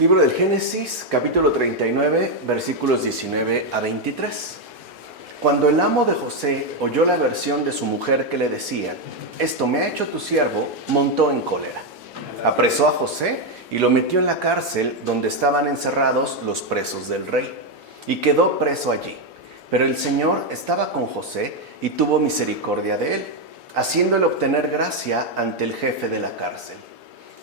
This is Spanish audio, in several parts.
Libro del Génesis, capítulo 39, versículos 19 a 23. Cuando el amo de José oyó la versión de su mujer que le decía, «Esto me ha hecho tu siervo», montó en cólera. Apresó a José y lo metió en la cárcel donde estaban encerrados los presos del rey, y quedó preso allí. Pero el Señor estaba con José y tuvo misericordia de él, haciéndole obtener gracia ante el jefe de la cárcel.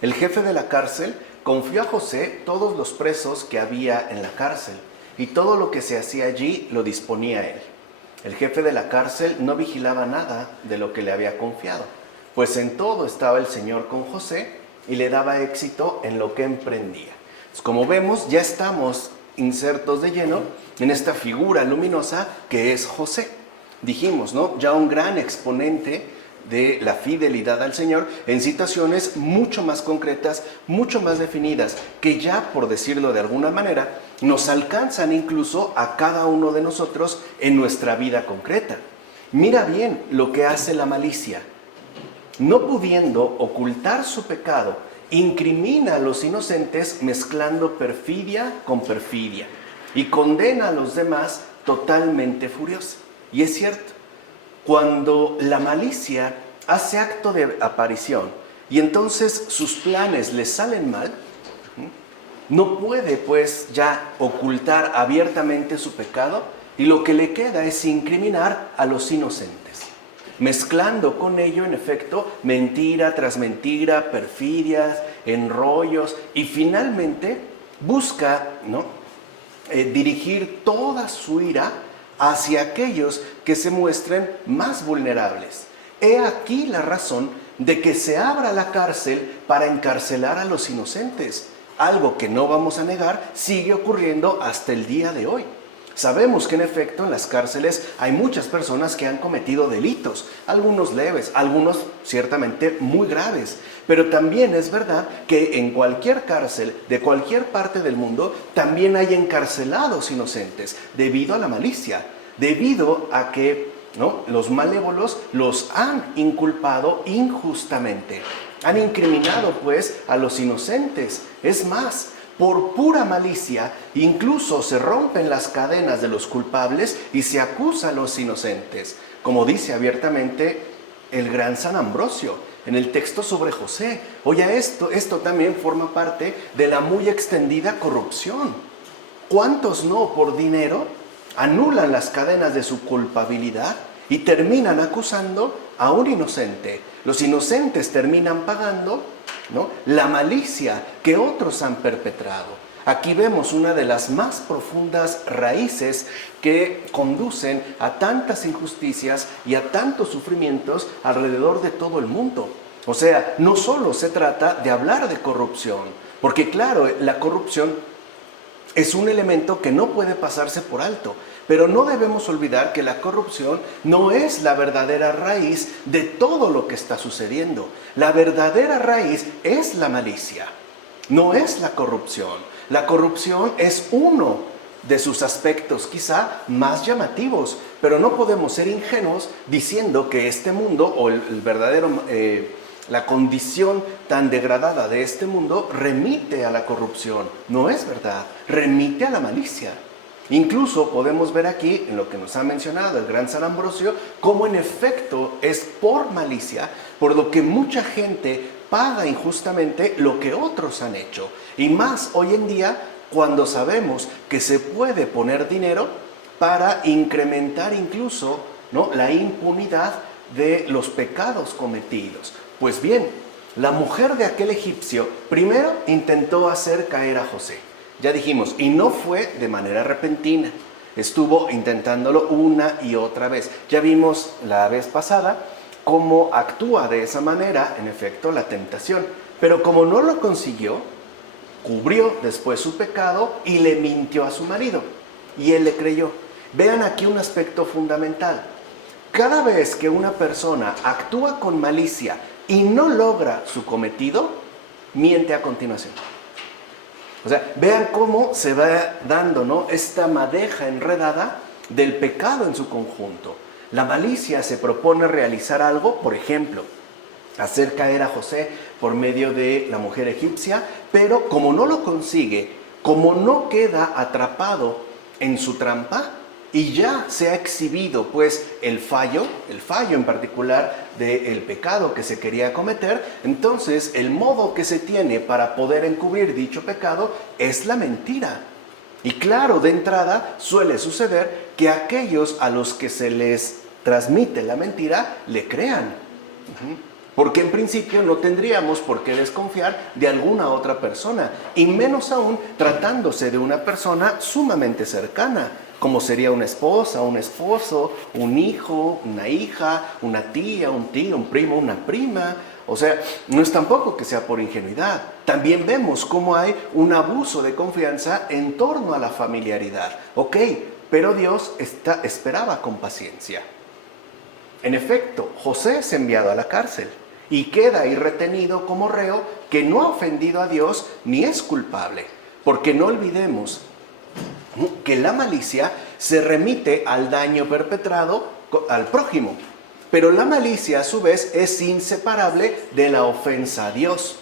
El jefe de la cárcel confió a José todos los presos que había en la cárcel, y todo lo que se hacía allí lo disponía él. El jefe de la cárcel no vigilaba nada de lo que le había confiado, pues en todo estaba el Señor con José y le daba éxito en lo que emprendía. Pues como vemos, ya estamos insertos de lleno en esta figura luminosa que es José. Dijimos, ¿no? Ya un gran exponente de la fidelidad al Señor en situaciones mucho más concretas, mucho más definidas, que ya, por decirlo de alguna manera, nos alcanzan incluso a cada uno de nosotros en nuestra vida concreta. Mira bien lo que hace la malicia. No pudiendo ocultar su pecado, incrimina a los inocentes mezclando perfidia con perfidia y condena a los demás totalmente furiosa. Y es cierto, cuando la malicia hace acto de aparición y entonces sus planes le salen mal, no puede pues ya ocultar abiertamente su pecado y lo que le queda es incriminar a los inocentes, mezclando con ello en efecto mentira tras mentira, perfidias, enrollos, y finalmente busca, dirigir toda su ira hacia aquellos que se muestren más vulnerables. He aquí la razón de que se abra la cárcel para encarcelar a los inocentes. Algo que no vamos a negar sigue ocurriendo hasta el día de hoy. Sabemos que en efecto en las cárceles hay muchas personas que han cometido delitos, algunos leves, algunos ciertamente muy graves. Pero también es verdad que en cualquier cárcel de cualquier parte del mundo también hay encarcelados inocentes debido a la malicia, debido a que los malévolos los han inculpado injustamente. Han incriminado pues a los inocentes. Es más, por pura malicia, incluso se rompen las cadenas de los culpables y se acusa a los inocentes, como dice abiertamente el gran San Ambrosio en el texto sobre José. Oye, esto también forma parte de la muy extendida corrupción. ¿Cuántos no por dinero anulan las cadenas de su culpabilidad y terminan acusando a un inocente? Los inocentes terminan pagando la malicia que otros han perpetrado. Aquí vemos una de las más profundas raíces que conducen a tantas injusticias y a tantos sufrimientos alrededor de todo el mundo. O sea, no solo se trata de hablar de corrupción, porque claro, la corrupción es un elemento que no puede pasarse por alto, pero no debemos olvidar que la corrupción no es la verdadera raíz de todo lo que está sucediendo. La verdadera raíz es la malicia, no es la corrupción. La corrupción es uno de sus aspectos quizá más llamativos, pero no podemos ser ingenuos diciendo que este mundo o la condición tan degradada de este mundo remite a la corrupción. No es verdad, remite a la malicia. Incluso podemos ver aquí, en lo que nos ha mencionado el gran San Ambrosio, cómo en efecto es por malicia, por lo que mucha gente paga injustamente lo que otros han hecho. Y más hoy en día, cuando sabemos que se puede poner dinero para incrementar incluso la impunidad de los pecados cometidos. Pues bien, la mujer de aquel egipcio primero intentó hacer caer a José. Ya dijimos, y no fue de manera repentina. Estuvo intentándolo una y otra vez. Ya vimos la vez pasada cómo actúa de esa manera, en efecto, la tentación. Pero como no lo consiguió, cubrió después su pecado y le mintió a su marido. Y él le creyó. Vean aquí un aspecto fundamental. Cada vez que una persona actúa con malicia y no logra su cometido, miente a continuación. O sea, vean cómo se va dando esta madeja enredada del pecado en su conjunto. La malicia se propone realizar algo, por ejemplo, hacer caer a José por medio de la mujer egipcia, pero como no lo consigue, como no queda atrapado en su trampa, y ya se ha exhibido pues el fallo en particular del pecado que se quería cometer, entonces el modo que se tiene para poder encubrir dicho pecado es la mentira. Y claro, de entrada suele suceder que aquellos a los que se les transmite la mentira le crean. Porque en principio no tendríamos por qué desconfiar de alguna otra persona, y menos aún tratándose de una persona sumamente cercana, como sería una esposa, un esposo, un hijo, una hija, una tía, un tío, un primo, una prima. O sea, no es tampoco que sea por ingenuidad. También vemos cómo hay un abuso de confianza en torno a la familiaridad. Ok, pero Dios esperaba con paciencia. En efecto, José es enviado a la cárcel y queda ahí retenido como reo que no ha ofendido a Dios ni es culpable. Porque no olvidemos que la malicia se remite al daño perpetrado al prójimo, pero la malicia a su vez es inseparable de la ofensa a Dios,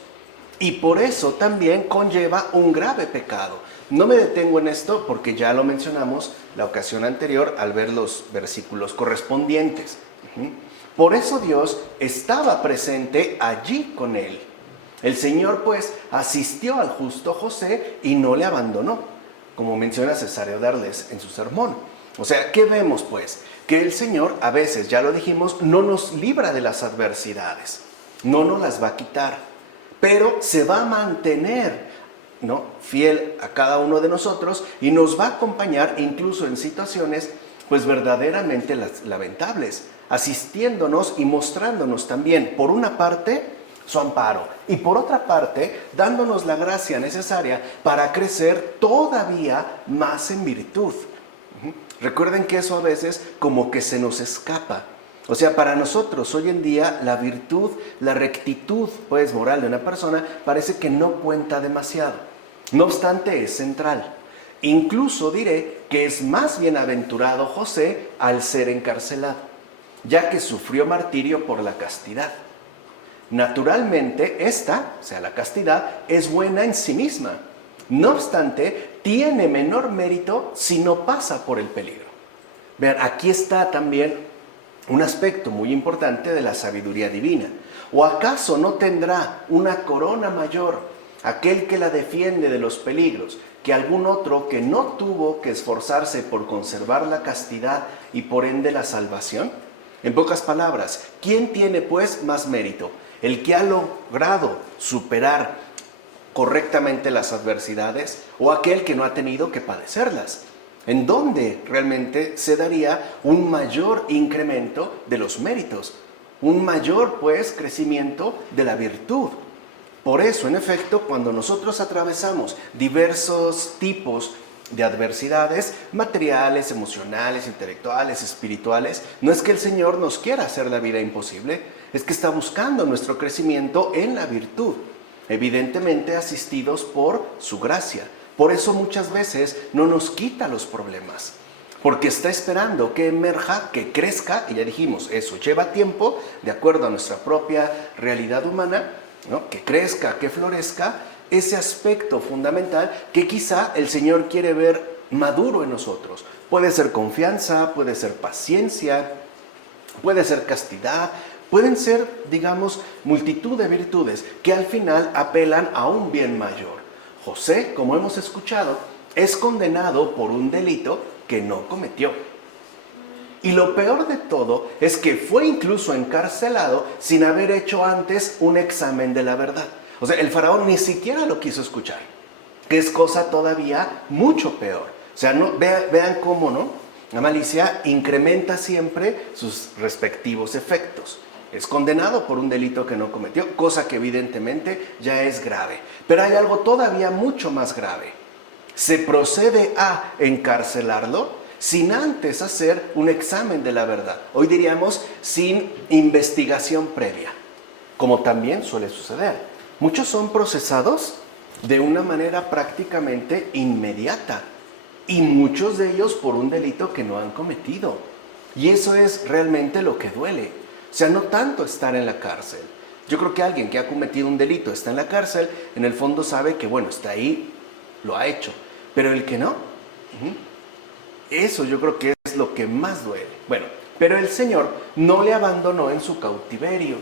y por eso también conlleva un grave pecado. No me detengo en esto porque ya lo mencionamos la ocasión anterior al ver los versículos correspondientes. Por eso Dios estaba presente allí con él. El Señor pues asistió al justo José y no le abandonó, como menciona Cesario Darles en su sermón. O sea, ¿qué vemos pues? Que el Señor a veces, ya lo dijimos, no nos libra de las adversidades, no nos las va a quitar, pero se va a mantener, ¿no?, fiel a cada uno de nosotros y nos va a acompañar incluso en situaciones pues verdaderamente lamentables, asistiéndonos y mostrándonos también, por una parte, su amparo, y por otra parte, dándonos la gracia necesaria para crecer todavía más en virtud. Recuerden que eso a veces como que se nos escapa. O sea, para nosotros hoy en día la virtud, la rectitud pues moral de una persona parece que no cuenta demasiado. No obstante, es central. Incluso diré que es más bienaventurado José al ser encarcelado, ya que sufrió martirio por la castidad. Naturalmente, esta, o sea, la castidad, es buena en sí misma. No obstante, tiene menor mérito si no pasa por el peligro. Vean, aquí está también un aspecto muy importante de la sabiduría divina. ¿O acaso no tendrá una corona mayor aquel que la defiende de los peligros que algún otro que no tuvo que esforzarse por conservar la castidad y por ende la salvación? En pocas palabras, ¿quién tiene pues más mérito? ¿El que ha logrado superar correctamente las adversidades o aquel que no ha tenido que padecerlas? ¿En dónde realmente se daría un mayor incremento de los méritos? Un mayor, pues, crecimiento de la virtud. Por eso, en efecto, cuando nosotros atravesamos diversos tipos de adversidades materiales, emocionales, intelectuales, espirituales, no es que el Señor nos quiera hacer la vida imposible, es que está buscando nuestro crecimiento en la virtud, evidentemente asistidos por su gracia. Por eso muchas veces no nos quita los problemas, porque está esperando que emerja, que crezca, y ya dijimos, eso lleva tiempo, de acuerdo a nuestra propia realidad humana, ¿no?, que crezca, que florezca ese aspecto fundamental que quizá el Señor quiere ver maduro en nosotros. Puede ser confianza, puede ser paciencia, puede ser castidad, pueden ser, digamos, multitud de virtudes que al final apelan a un bien mayor. José, como hemos escuchado, es condenado por un delito que no cometió. Y lo peor de todo es que fue incluso encarcelado sin haber hecho antes un examen de la verdad. O sea, el faraón ni siquiera lo quiso escuchar, que es cosa todavía mucho peor. O sea, vean cómo, ¿no?, la malicia incrementa siempre sus respectivos efectos. Es condenado por un delito que no cometió, cosa que evidentemente ya es grave. Pero hay algo todavía mucho más grave. Se procede a encarcelarlo sin antes hacer un examen de la verdad. Hoy diríamos sin investigación previa, como también suele suceder. Muchos son procesados de una manera prácticamente inmediata y muchos de ellos por un delito que no han cometido. Y eso es realmente lo que duele. O sea, no tanto estar en la cárcel, Yo creo que alguien que ha cometido un delito, está en la cárcel, en el fondo sabe que, bueno, está ahí, lo ha hecho. Pero el que no, eso yo creo que es lo que más duele. Bueno, pero el Señor no le abandonó en su cautiverio.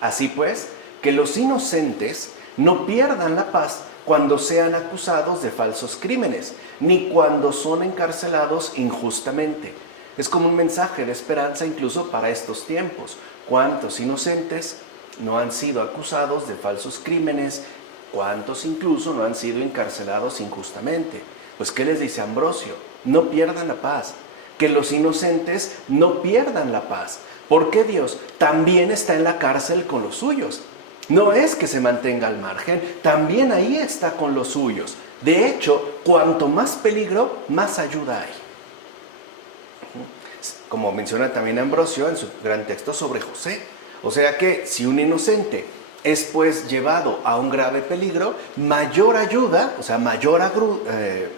Así pues, que los inocentes no pierdan la paz cuando sean acusados de falsos crímenes, ni cuando son encarcelados injustamente. Es como un mensaje de esperanza incluso para estos tiempos. ¿Cuántos inocentes no han sido acusados de falsos crímenes? ¿Cuántos incluso no han sido encarcelados injustamente? Pues ¿qué les dice Ambrosio? No pierdan la paz. Que los inocentes no pierdan la paz. Porque Dios también está en la cárcel con los suyos. No es que se mantenga al margen, también ahí está con los suyos. De hecho, cuanto más peligro, más ayuda hay. Como menciona también Ambrosio en su gran texto sobre José. O sea que si un inocente es pues llevado a un grave peligro, mayor ayuda, o sea, mayor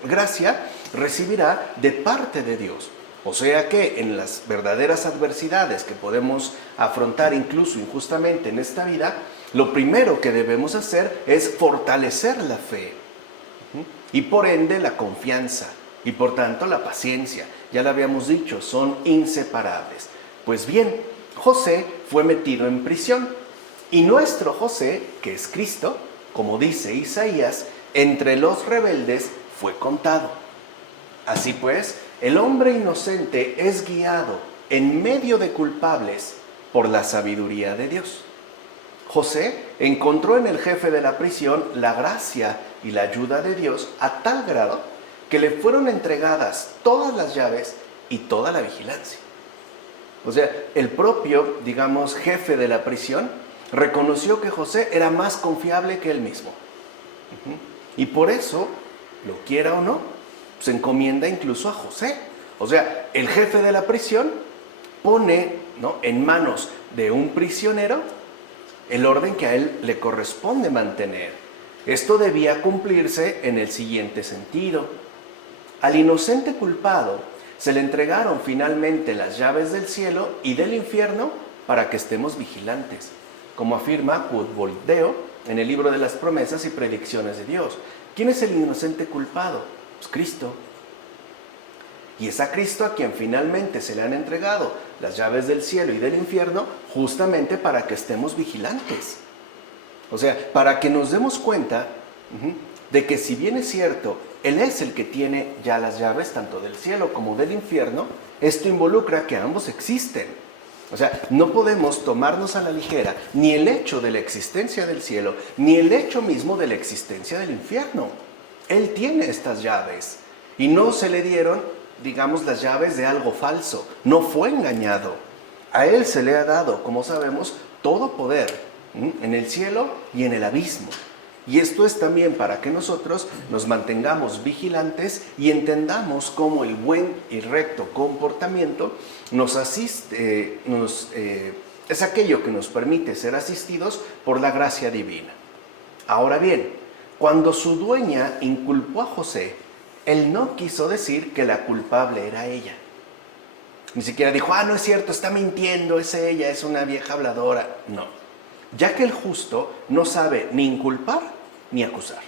gracia recibirá de parte de Dios. O sea que en las verdaderas adversidades que podemos afrontar incluso injustamente en esta vida, lo primero que debemos hacer es fortalecer la fe y por ende la confianza y por tanto la paciencia. Ya lo habíamos dicho, son inseparables. Pues bien, José fue metido en prisión y nuestro José, que es Cristo, como dice Isaías, entre los rebeldes fue contado. Así pues, el hombre inocente es guiado en medio de culpables por la sabiduría de Dios. José encontró en el jefe de la prisión la gracia y la ayuda de Dios a tal grado que le fueron entregadas todas las llaves y toda la vigilancia. O sea, el propio, digamos, jefe de la prisión reconoció que José era más confiable que él mismo. Y por eso, lo quiera o no, se encomienda incluso a José. O sea, el jefe de la prisión pone, ¿no?, en manos de un prisionero el orden que a él le corresponde mantener. Esto debía cumplirse en el siguiente sentido. Al inocente culpado se le entregaron finalmente las llaves del cielo y del infierno para que estemos vigilantes, como afirma Boldeo en el libro de las promesas y predicciones de Dios. ¿Quién es el inocente culpado? Pues Cristo. Y es a Cristo a quien finalmente se le han entregado las llaves del cielo y del infierno, justamente para que estemos vigilantes. O sea, para que nos demos cuenta de que si bien es cierto, Él es el que tiene ya las llaves tanto del cielo como del infierno, esto involucra que ambos existen. O sea, no podemos tomarnos a la ligera ni el hecho de la existencia del cielo, ni el hecho mismo de la existencia del infierno. Él tiene estas llaves y no se le dieron, digamos, las llaves de algo falso. No fue engañado. A Él se le ha dado, como sabemos, todo poder en el cielo y en el abismo. Y esto es también para que nosotros nos mantengamos vigilantes y entendamos cómo el buen y recto comportamiento nos asiste, es aquello que nos permite ser asistidos por la gracia divina. Ahora bien, cuando su dueña inculpó a José, él no quiso decir que la culpable era ella. Ni siquiera dijo, no es cierto, está mintiendo, es ella, es una vieja habladora. No, ya que el justo no sabe ni inculpar ni acusar.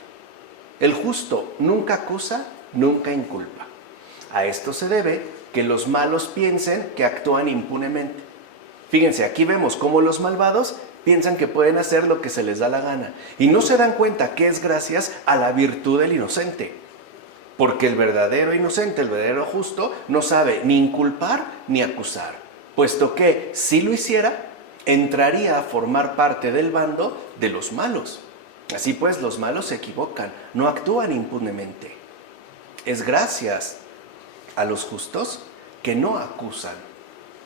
El justo nunca acusa, nunca inculpa. A esto se debe que los malos piensen que actúan impunemente. Fíjense, aquí vemos cómo los malvados piensan que pueden hacer lo que se les da la gana y no se dan cuenta que es gracias a la virtud del inocente. Porque el verdadero inocente, el verdadero justo, no sabe ni inculpar ni acusar, puesto que si lo hiciera, entraría a formar parte del bando de los malos. Así pues, los malos se equivocan, no actúan impunemente. Es gracias a los justos que no acusan,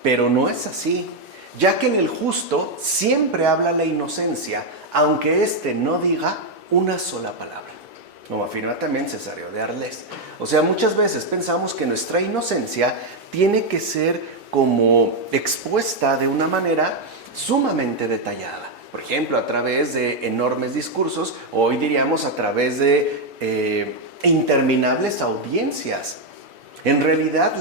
pero no es así, ya que en el justo siempre habla la inocencia, aunque éste no diga una sola palabra. Como afirma también Cesáreo de Arles. O sea, muchas veces pensamos que nuestra inocencia tiene que ser como expuesta de una manera sumamente detallada. Por ejemplo, a través de enormes discursos, o hoy diríamos a través de interminables audiencias. En realidad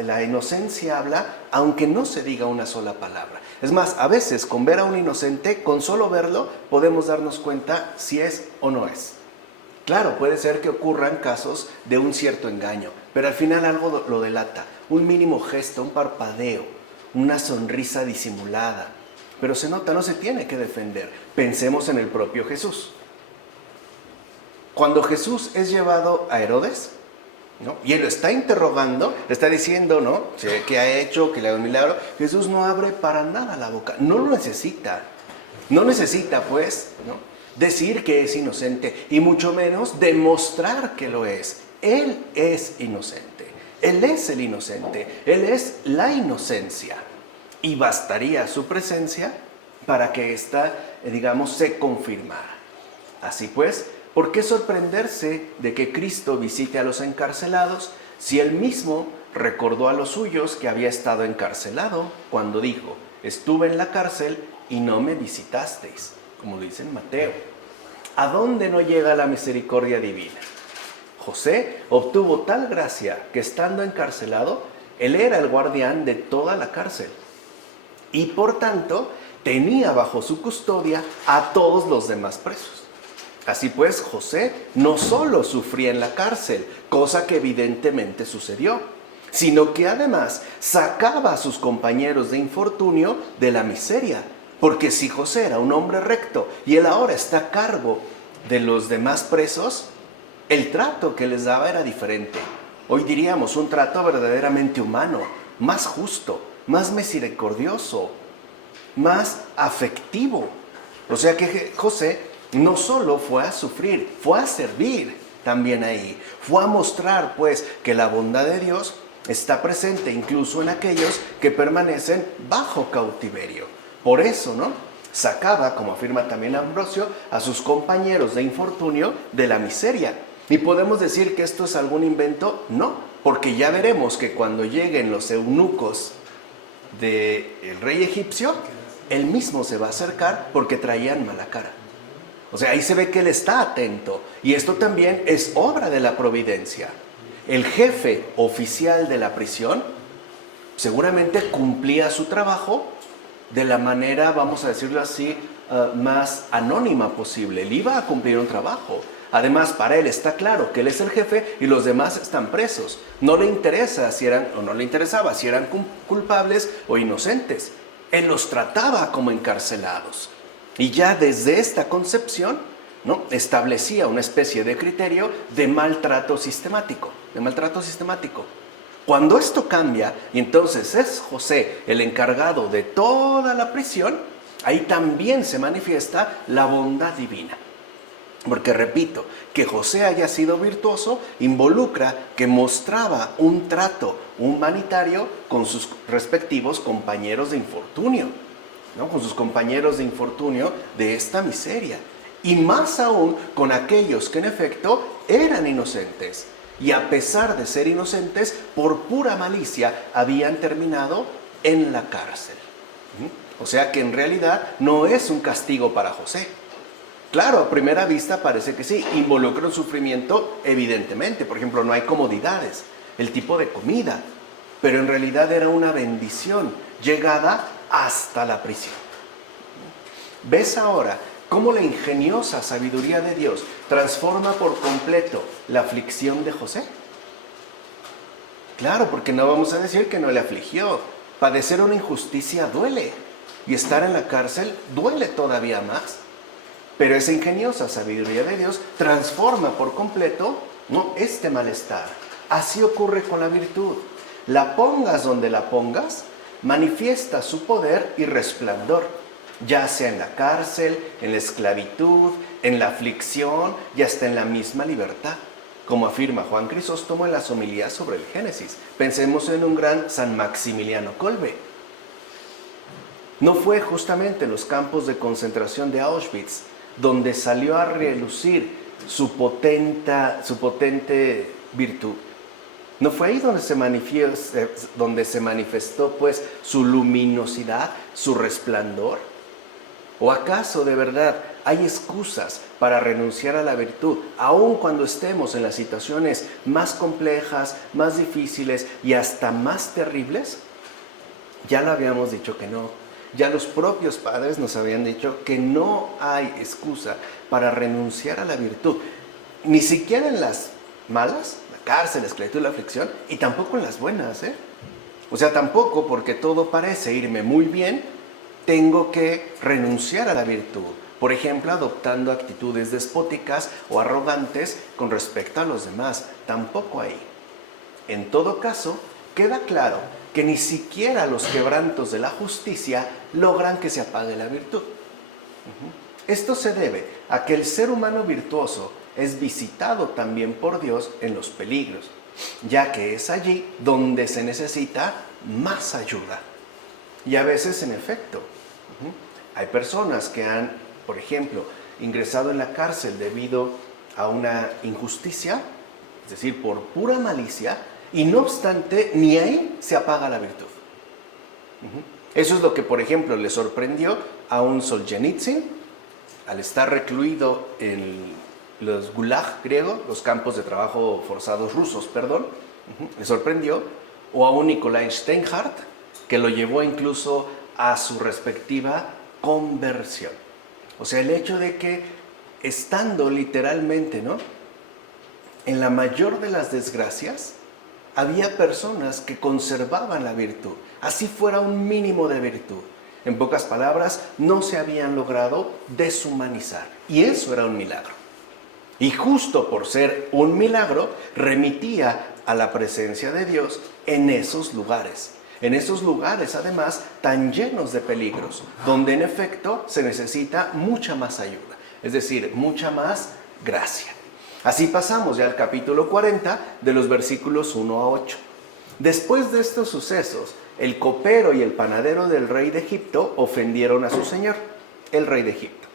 la inocencia habla aunque no se diga una sola palabra. Es más, a veces con ver a un inocente, con solo verlo, podemos darnos cuenta si es o no es. Claro, puede ser que ocurran casos de un cierto engaño, pero al final algo lo delata. Un mínimo gesto, un parpadeo, una sonrisa disimulada. Pero se nota, no se tiene que defender. Pensemos en el propio Jesús. Cuando Jesús es llevado a Herodes, ¿no? Y él lo está interrogando, le está diciendo, ¿no? ¿Qué ha hecho? ¿Que le haga un milagro? Jesús no abre para nada la boca, no lo necesita. No necesita, pues, ¿no?, decir que es inocente y mucho menos demostrar que lo es. Él es inocente, Él es el inocente, Él es la inocencia. Y bastaría su presencia para que ésta, digamos, se confirmara. Así pues, ¿por qué sorprenderse de que Cristo visite a los encarcelados si Él mismo recordó a los suyos que había estado encarcelado cuando dijo: estuve en la cárcel y no me visitasteis, como dice en Mateo? ¿A dónde no llega la misericordia divina? José obtuvo tal gracia que estando encarcelado, él era el guardián de toda la cárcel y por tanto tenía bajo su custodia a todos los demás presos. Así pues, José no solo sufría en la cárcel, cosa que evidentemente sucedió, sino que además sacaba a sus compañeros de infortunio de la miseria. Porque si José era un hombre recto y él ahora está a cargo de los demás presos, el trato que les daba era diferente. Hoy diríamos un trato verdaderamente humano, más justo, más misericordioso, más afectivo. O sea que José no solo fue a sufrir, fue a servir también ahí. Fue a mostrar, pues, que la bondad de Dios está presente incluso en aquellos que permanecen bajo cautiverio. Por eso, ¿no?, sacaba, como afirma también Ambrosio, a sus compañeros de infortunio de la miseria. ¿Y podemos decir que esto es algún invento? No, porque ya veremos que cuando lleguen los eunucos del rey egipcio, él mismo se va a acercar porque traían mala cara. O sea, ahí se ve que él está atento. Y esto también es obra de la providencia. El jefe oficial de la prisión seguramente cumplía su trabajo de la manera, vamos a decirlo así, más anónima posible. Él iba a cumplir un trabajo. Además, para él está claro que él es el jefe y los demás están presos. No le interesa si eran, o no le interesaba si eran culpables o inocentes. Él los trataba como encarcelados. Y ya desde esta concepción, ¿no?, establecía una especie de criterio de maltrato sistemático. Cuando esto cambia, y entonces es José el encargado de toda la prisión, ahí también se manifiesta la bondad divina. Porque repito, que José haya sido virtuoso involucra que mostraba un trato humanitario con sus respectivos compañeros de infortunio, ¿no?, con sus compañeros de infortunio de esta miseria. Y más aún con aquellos que en efecto eran inocentes. Y a pesar de ser inocentes, por pura malicia habían terminado en la cárcel. O sea que en realidad no es un castigo para José. Claro, a primera vista parece que sí, involucra un sufrimiento evidentemente. Por ejemplo, no hay comodidades, el tipo de comida, pero en realidad era una bendición llegada hasta la prisión. ¿Ves ahora cómo la ingeniosa sabiduría de Dios transforma por completo la aflicción de José? Claro, porque no vamos a decir que no le afligió. Padecer una injusticia duele, y estar en la cárcel duele todavía más. Pero esa ingeniosa sabiduría de Dios transforma por completo, ¿no?, este malestar. Así ocurre con la virtud. La pongas donde la pongas, manifiesta su poder y resplandor, ya sea en la cárcel, en la esclavitud, en la aflicción y hasta en la misma libertad, como afirma Juan Crisóstomo en las homilías sobre el Génesis. Pensemos en un gran San Maximiliano Kolbe. No fue justamente en los campos de concentración de Auschwitz donde salió a relucir su potente virtud. ¿No fue ahí donde se manifestó pues su luminosidad, su resplandor? ¿O acaso de verdad hay excusas para renunciar a la virtud, aun cuando estemos en las situaciones más complejas, más difíciles y hasta más terribles. Ya lo habíamos dicho que no. Ya los propios padres nos habían dicho que no hay excusa para renunciar a la virtud. Ni siquiera en las malas, la cárcel, la esclavitud, la aflicción, y tampoco en las buenas, ¿eh? O sea, tampoco porque todo parece irme muy bien, tengo que renunciar a la virtud. Por ejemplo, adoptando actitudes despóticas o arrogantes con respecto a los demás. Tampoco ahí. En todo caso, queda claro que ni siquiera los quebrantos de la justicia logran que se apague la virtud. Esto se debe a que el ser humano virtuoso es visitado también por Dios en los peligros, ya que es allí donde se necesita más ayuda. Y a veces, en efecto, hay personas que han, por ejemplo, ingresado en la cárcel debido a una injusticia, es decir, por pura malicia, y no obstante, ni ahí se apaga la virtud. Eso es lo que, por ejemplo, le sorprendió a un Solzhenitsyn al estar recluido en los gulag griegos, los campos de trabajo forzados rusos, perdón, le sorprendió, o a un Nikolai Steinhardt, que lo llevó incluso a su respectiva conversión. O sea, el hecho de que estando literalmente, ¿no?, en la mayor de las desgracias, había personas que conservaban la virtud, así fuera un mínimo de virtud. En pocas palabras, no se habían logrado deshumanizar, y eso era un milagro. Y justo por ser un milagro, remitía a la presencia de Dios en esos lugares además tan llenos de peligros, donde en efecto se necesita mucha más ayuda, es decir, mucha más gracia. Así pasamos ya al capítulo 40 de los versículos 1 a 8. Después de estos sucesos, el copero y el panadero del rey de Egipto ofendieron a su señor, el rey de Egipto.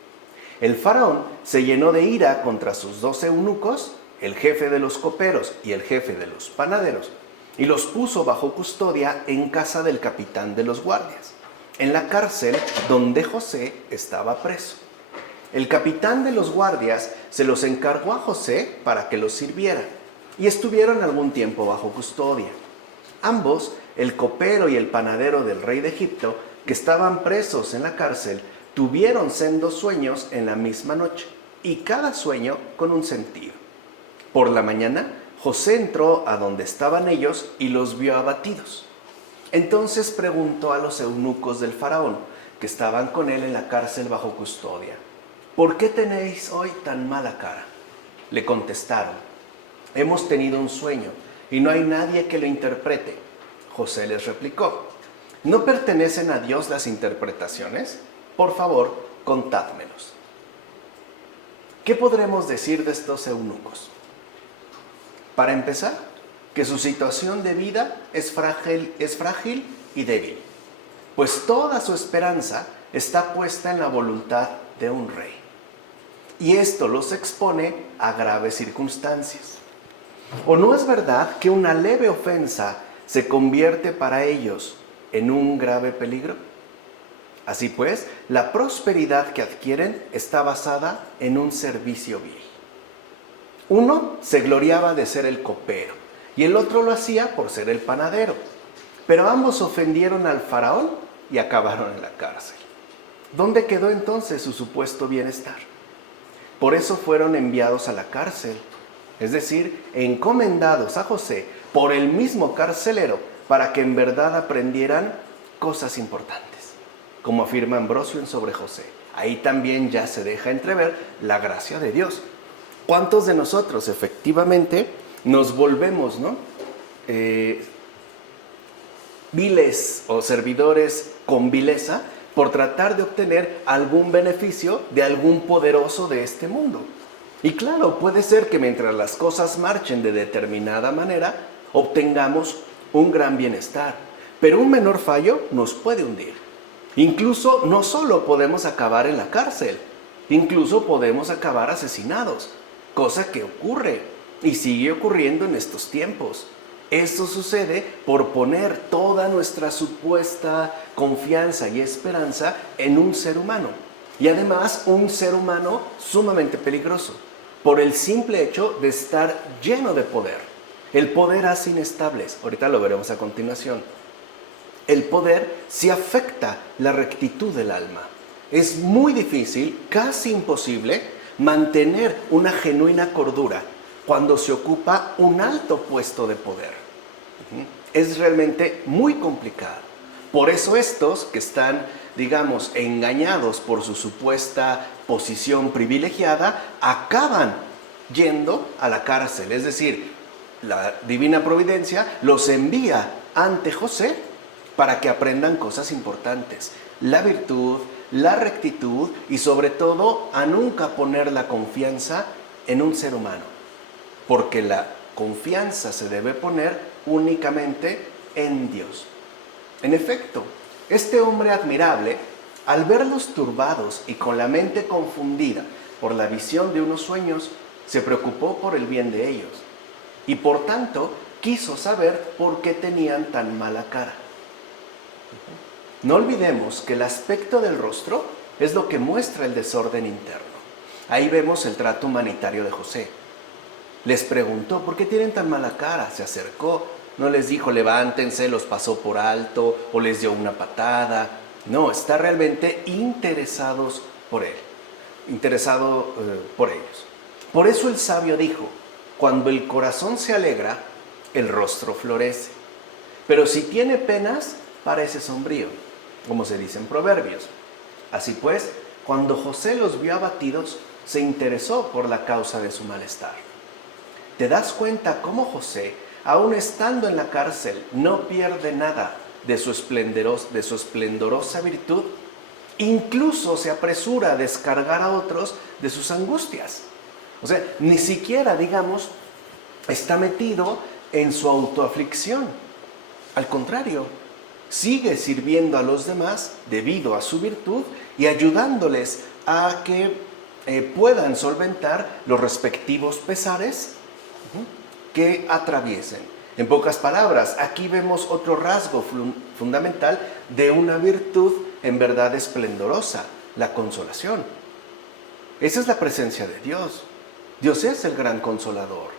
El faraón se llenó de ira contra sus 12 eunucos, el jefe de los coperos y el jefe de los panaderos, y los puso bajo custodia en casa del capitán de los guardias, en la cárcel donde José estaba preso. El capitán de los guardias se los encargó a José para que los sirviera, y estuvieron algún tiempo bajo custodia. Ambos, el copero y el panadero del rey de Egipto, que estaban presos en la cárcel, tuvieron sendos sueños en la misma noche, y cada sueño con un sentido. Por la mañana, José entró a donde estaban ellos y los vio abatidos. Entonces preguntó a los eunucos del faraón, que estaban con él en la cárcel bajo custodia: ¿por qué tenéis hoy tan mala cara? Le contestaron: hemos tenido un sueño y no hay nadie que lo interprete. José les replicó: ¿no pertenecen a Dios las interpretaciones? Por favor, contádmelos. ¿Qué podremos decir de estos eunucos? Para empezar, que su situación de vida es frágil y débil, pues toda su esperanza está puesta en la voluntad de un rey. Y esto los expone a graves circunstancias. ¿O no es verdad que una leve ofensa se convierte para ellos en un grave peligro? Así pues, la prosperidad que adquieren está basada en un servicio vil. Uno se gloriaba de ser el copero y el otro lo hacía por ser el panadero. Pero ambos ofendieron al faraón y acabaron en la cárcel. ¿Dónde quedó entonces su supuesto bienestar? Por eso fueron enviados a la cárcel, es decir, encomendados a José por el mismo carcelero para que en verdad aprendieran cosas importantes, como afirma Ambrosio en Sobre José. Ahí también ya se deja entrever la gracia de Dios. ¿Cuántos de nosotros efectivamente nos volvemos, viles o servidores con vileza por tratar de obtener algún beneficio de algún poderoso de este mundo? Y claro, puede ser que mientras las cosas marchen de determinada manera, obtengamos un gran bienestar, pero un menor fallo nos puede hundir. Incluso no solo podemos acabar en la cárcel, incluso podemos acabar asesinados, cosa que ocurre y sigue ocurriendo en estos tiempos. Esto sucede por poner toda nuestra supuesta confianza y esperanza en un ser humano. Y además un ser humano sumamente peligroso, por el simple hecho de estar lleno de poder. El poder hace inestables, ahorita lo veremos a continuación. El poder sí afecta la rectitud del alma. Es muy difícil, casi imposible, mantener una genuina cordura cuando se ocupa un alto puesto de poder. Es realmente muy complicado. Por eso estos que están, digamos, engañados por su supuesta posición privilegiada, acaban yendo a la cárcel. Es decir, la divina providencia los envía ante José para que aprendan cosas importantes. La virtud, la rectitud y sobre todo a nunca poner la confianza en un ser humano. Porque la confianza se debe poner únicamente en Dios. En efecto, este hombre admirable, al verlos turbados y con la mente confundida por la visión de unos sueños, se preocupó por el bien de ellos y por tanto quiso saber por qué tenían tan mala cara. No olvidemos que el aspecto del rostro es lo que muestra el desorden interno. Ahí vemos el trato humanitario de José. Les preguntó, ¿por qué tienen tan mala cara? Se acercó, no les dijo, levántense, los pasó por alto o les dio una patada. No, está realmente interesado por ellos. Por eso el sabio dijo, cuando el corazón se alegra, el rostro florece. Pero si tiene penas, parece sombrío, como se dice en Proverbios. Así pues, cuando José los vio abatidos, se interesó por la causa de su malestar. ¿Te das cuenta cómo José, aun estando en la cárcel, no pierde nada de su esplendorosa virtud? Incluso se apresura a descargar a otros de sus angustias. O sea, ni siquiera, digamos, está metido en su autoaflicción. Al contrario, sigue sirviendo a los demás debido a su virtud y ayudándoles a que puedan solventar los respectivos pesares que atraviesen. En pocas palabras, aquí vemos otro rasgo fundamental de una virtud en verdad esplendorosa, la consolación. Esa es la presencia de Dios. Dios es el gran consolador.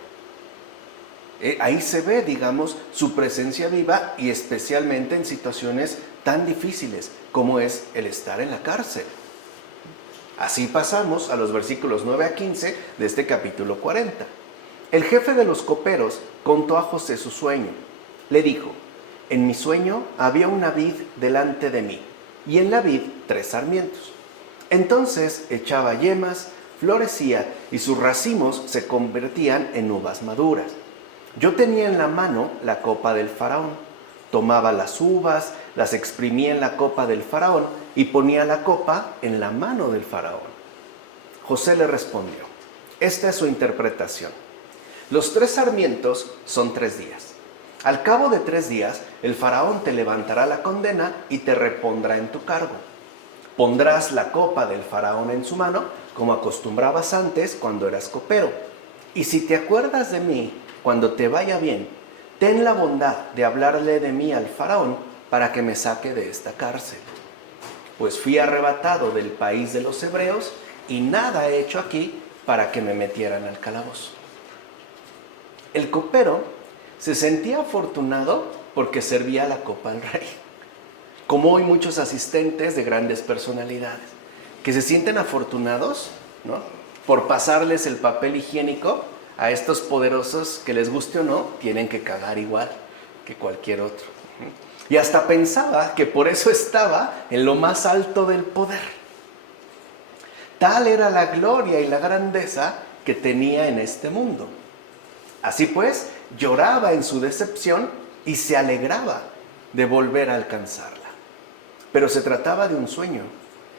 Ahí se ve, digamos, su presencia viva y especialmente en situaciones tan difíciles como es el estar en la cárcel. Así pasamos a los versículos 9 a 15 de este capítulo 40. El jefe de los coperos contó a José su sueño. Le dijo, en mi sueño había una vid delante de mí y en la vid 3 sarmientos. Entonces echaba yemas, florecía y sus racimos se convertían en uvas maduras. Yo tenía en la mano la copa del faraón. Tomaba las uvas, las exprimía en la copa del faraón y ponía la copa en la mano del faraón. José le respondió, esta es su interpretación. Los 3 sarmientos son 3 días. Al cabo de 3 días, el faraón te levantará la condena y te repondrá en tu cargo. Pondrás la copa del faraón en su mano, como acostumbrabas antes cuando eras copero. Y si te acuerdas de mí, cuando te vaya bien, ten la bondad de hablarle de mí al faraón para que me saque de esta cárcel. Pues fui arrebatado del país de los hebreos y nada he hecho aquí para que me metieran al calabozo. El copero se sentía afortunado porque servía la copa al rey. Como hoy muchos asistentes de grandes personalidades que se sienten afortunados, ¿no?, por pasarles el papel higiénico a estos poderosos que, les guste o no, tienen que cagar igual que cualquier otro. Y hasta pensaba que por eso estaba en lo más alto del poder. Tal era la gloria y la grandeza que tenía en este mundo. Así pues, lloraba en su decepción y se alegraba de volver a alcanzarla. Pero se trataba de un sueño,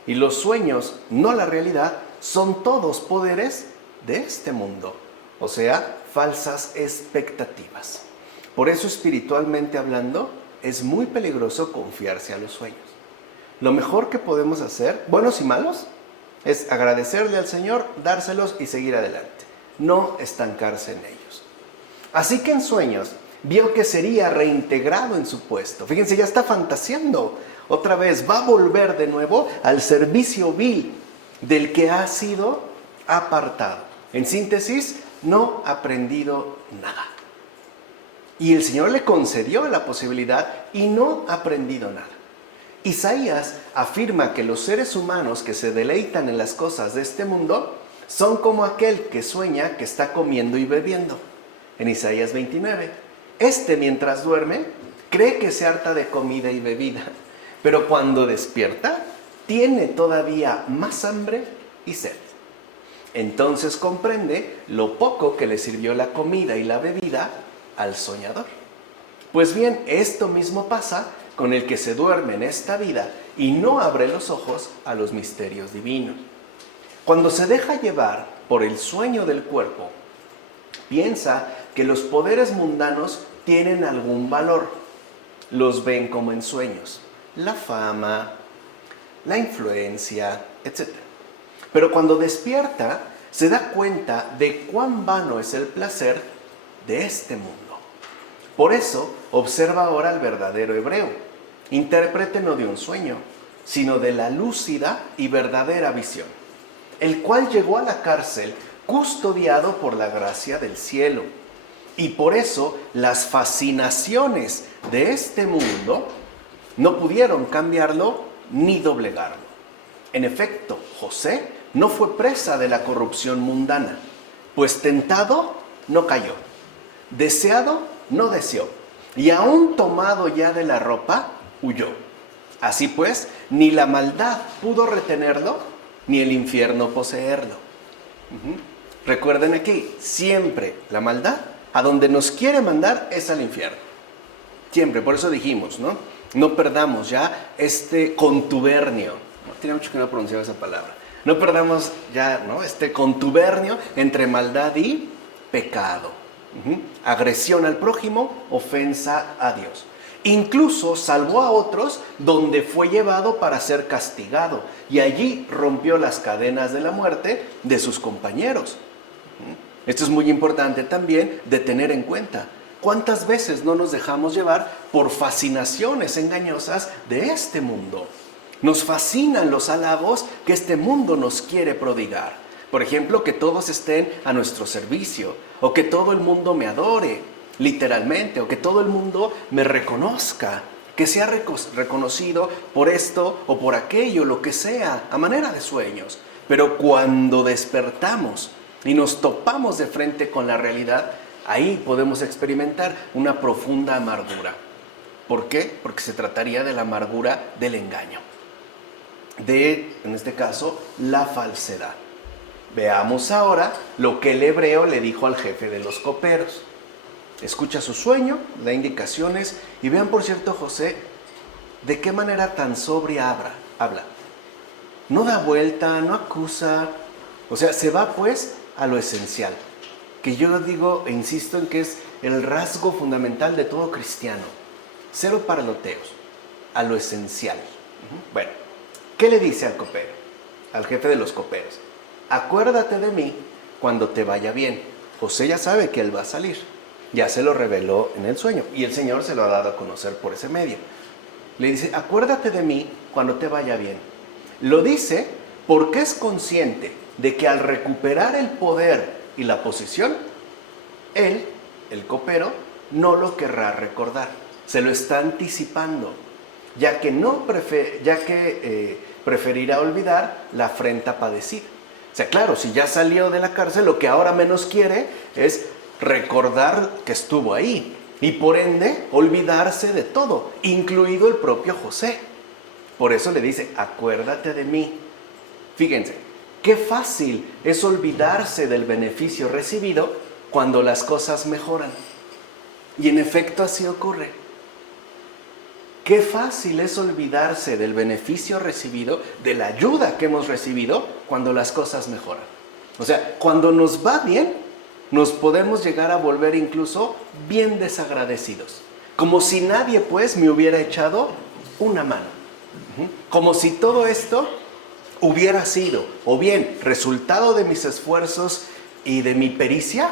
y los sueños, no la realidad, son todos poderes de este mundo, o sea, falsas expectativas. Por eso, espiritualmente hablando, es muy peligroso confiarse a los sueños. Lo mejor que podemos hacer, buenos y malos, es agradecerle al Señor, dárselos y seguir adelante, no estancarse en ellos. Así que en sueños vio que sería reintegrado en su puesto. Fíjense, ya está fantaseando. Otra vez va a volver de nuevo al servicio vil del que ha sido apartado. En síntesis, no ha aprendido nada. Y el Señor le concedió la posibilidad y no ha aprendido nada. Isaías afirma que los seres humanos que se deleitan en las cosas de este mundo son como aquel que sueña que está comiendo y bebiendo. En Isaías 29, mientras duerme, cree que se harta de comida y bebida, pero cuando despierta, tiene todavía más hambre y sed. Entonces comprende lo poco que le sirvió la comida y la bebida al soñador. Pues bien, esto mismo pasa con el que se duerme en esta vida y no abre los ojos a los misterios divinos. Cuando se deja llevar por el sueño del cuerpo, piensa que los poderes mundanos tienen algún valor. Los ven como en sueños, la fama, la influencia, etc. Pero cuando despierta, se da cuenta de cuán vano es el placer de este mundo. Por eso, observa ahora al verdadero hebreo, intérprete no de un sueño, sino de la lúcida y verdadera visión, el cual llegó a la cárcel custodiado por la gracia del cielo. Y por eso las fascinaciones de este mundo no pudieron cambiarlo ni doblegarlo. En efecto, José no fue presa de la corrupción mundana, pues tentado no cayó, deseado no deseó, y aún tomado ya de la ropa, huyó. Así pues, ni la maldad pudo retenerlo, ni el infierno poseerlo. Recuerden aquí, siempre la maldad a donde nos quiere mandar es al infierno. Siempre, por eso dijimos, ¿no? No perdamos ya este contubernio. Tiene mucho que no pronunciaba esa palabra. No perdamos ya, ¿no?, este contubernio entre maldad y pecado. Agresión al prójimo, ofensa a Dios. Incluso salvó a otros donde fue llevado para ser castigado, y allí rompió las cadenas de la muerte de sus compañeros. Esto es muy importante también de tener en cuenta. ¿Cuántas veces no nos dejamos llevar por fascinaciones engañosas de este mundo? Nos fascinan los halagos que este mundo nos quiere prodigar. Por ejemplo, que todos estén a nuestro servicio, o que todo el mundo me adore, literalmente, o que todo el mundo me reconozca, que sea reconocido por esto o por aquello, lo que sea, a manera de sueños. Pero cuando despertamos y nos topamos de frente con la realidad, ahí podemos experimentar una profunda amargura. ¿Por qué? Porque se trataría de la amargura del engaño, en este caso, la falsedad. Veamos ahora lo que el hebreo le dijo al jefe de los coperos. Escucha su sueño, da indicaciones, y vean, por cierto, José, de qué manera tan sobria habla. No da vuelta, no acusa, o sea, se va pues a lo esencial, que yo digo e insisto en que es el rasgo fundamental de todo cristiano. Cero parloteos, a lo esencial. Bueno, ¿qué le dice al copero? Al jefe de los coperos. Acuérdate de mí cuando te vaya bien. José ya sabe que él va a salir. Ya se lo reveló en el sueño y el Señor se lo ha dado a conocer por ese medio. Le dice, acuérdate de mí cuando te vaya bien. Lo dice porque es consciente de que al recuperar el poder y la posición, él, el copero, no lo querrá recordar. Se lo está anticipando, ya que preferirá olvidar la afrenta padecida. O sea, claro, si ya salió de la cárcel, lo que ahora menos quiere es recordar que estuvo ahí y por ende olvidarse de todo, incluido el propio José. Por eso le dice, acuérdate de mí. Fíjense, qué fácil es olvidarse del beneficio recibido cuando las cosas mejoran. Y en efecto así ocurre. Qué fácil es olvidarse del beneficio recibido, de la ayuda que hemos recibido cuando las cosas mejoran. O sea, cuando nos va bien, nos podemos llegar a volver incluso bien desagradecidos. Como si nadie pues me hubiera echado una mano. Como si todo esto hubiera sido o bien resultado de mis esfuerzos y de mi pericia,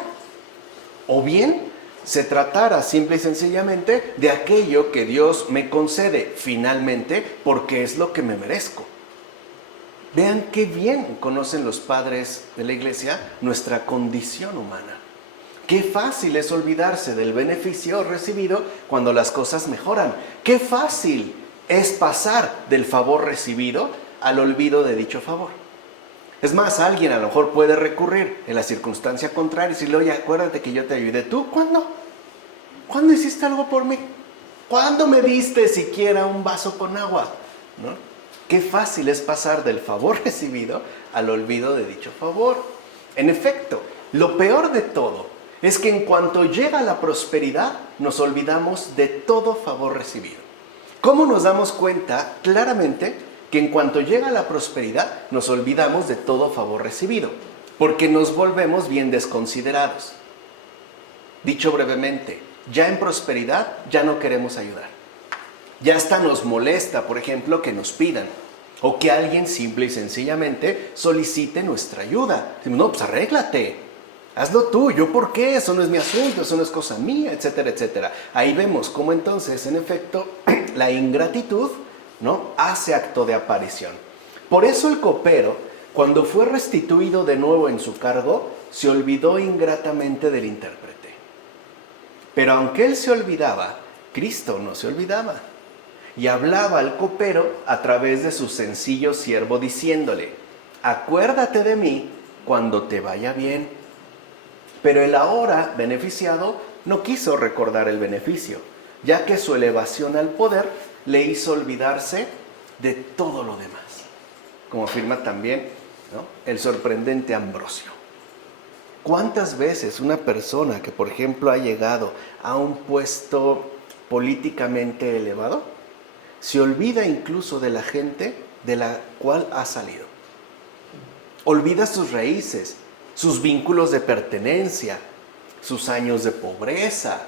o bien se tratara simple y sencillamente de aquello que Dios me concede finalmente porque es lo que me merezco. Vean qué bien conocen los padres de la iglesia nuestra condición humana. Qué fácil es olvidarse del beneficio recibido cuando las cosas mejoran. Qué fácil es pasar del favor recibido al olvido de dicho favor. Es más, alguien a lo mejor puede recurrir en la circunstancia contraria y decirle, oye, acuérdate que yo te ayudé. ¿Tú cuándo? ¿Cuándo hiciste algo por mí? ¿Cuándo me diste siquiera un vaso con agua? ¿No? Qué fácil es pasar del favor recibido al olvido de dicho favor. En efecto, lo peor de todo es que en cuanto llega la prosperidad, nos olvidamos de todo favor recibido. ¿Cómo nos damos cuenta claramente que en cuanto llega la prosperidad, nos olvidamos de todo favor recibido? Porque nos volvemos bien desconsiderados. Dicho brevemente, ya en prosperidad ya no queremos ayudar. Ya hasta nos molesta, por ejemplo, que nos pidan o que alguien simple y sencillamente solicite nuestra ayuda. Decimos, no, pues arréglate, hazlo tú, ¿yo por qué? Eso no es mi asunto, eso no es cosa mía, etcétera, etcétera. Ahí vemos cómo entonces, en efecto, la ingratitud, ¿no?, hace acto de aparición. Por eso el copero, cuando fue restituido de nuevo en su cargo, se olvidó ingratamente del intérprete. Pero aunque él se olvidaba, Cristo no se olvidaba. Y hablaba al copero a través de su sencillo siervo diciéndole, acuérdate de mí cuando te vaya bien. Pero el ahora beneficiado no quiso recordar el beneficio, ya que su elevación al poder le hizo olvidarse de todo lo demás. Como afirma también, ¿no?, el sorprendente Ambrosio. ¿Cuántas veces una persona que, por ejemplo, ha llegado a un puesto políticamente elevado, se olvida incluso de la gente de la cual ha salido? Olvida sus raíces, sus vínculos de pertenencia, sus años de pobreza,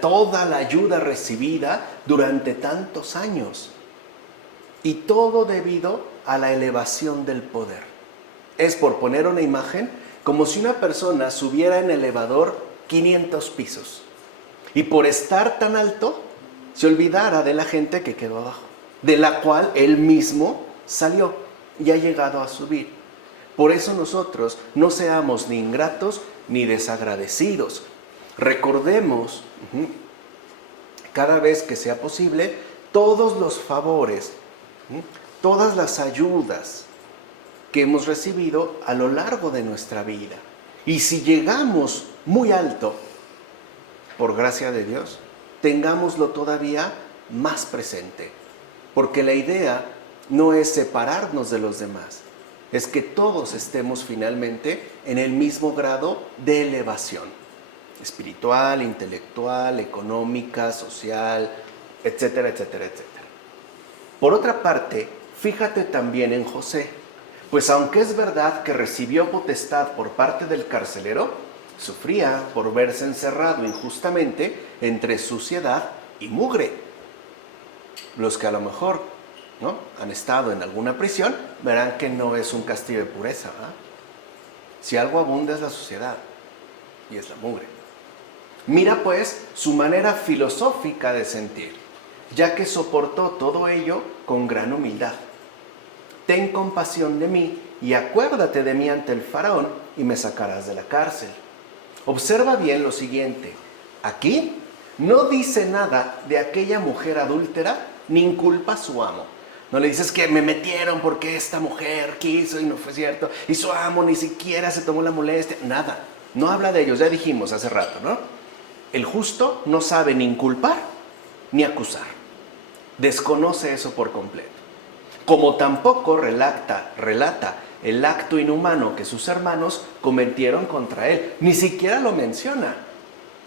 toda la ayuda recibida durante tantos años. Y todo debido a la elevación del poder. Es, por poner una imagen, como si una persona subiera en elevador 500 pisos y por estar tan alto se olvidara de la gente que quedó abajo, de la cual él mismo salió y ha llegado a subir. Por eso nosotros no seamos ni ingratos ni desagradecidos. Recordemos, cada vez que sea posible, todos los favores, todas las ayudas que hemos recibido a lo largo de nuestra vida. Y si llegamos muy alto, por gracia de Dios, tengámoslo todavía más presente. Porque la idea no es separarnos de los demás, es que todos estemos finalmente en el mismo grado de elevación espiritual, intelectual, económica, social, etcétera, etcétera, etcétera. Por otra parte, fíjate también en José, pues aunque es verdad que recibió potestad por parte del carcelero, sufría por verse encerrado injustamente entre suciedad y mugre. Los que a lo mejor, ¿no?, han estado en alguna prisión, verán que no es un castillo de pureza, ¿verdad? Si algo abunda es la suciedad y es la mugre. Mira pues su manera filosófica de sentir, ya que soportó todo ello con gran humildad. Ten compasión de mí y acuérdate de mí ante el faraón y me sacarás de la cárcel. Observa bien lo siguiente. Aquí no dice nada de aquella mujer adúltera ni inculpa a su amo. No le dices que me metieron porque esta mujer quiso y no fue cierto. Y su amo ni siquiera se tomó la molestia. Nada. No habla de ellos. Ya dijimos hace rato, ¿no? El justo no sabe ni inculpar ni acusar. Desconoce eso por completo. Como tampoco relata el acto inhumano que sus hermanos cometieron contra él. Ni siquiera lo menciona.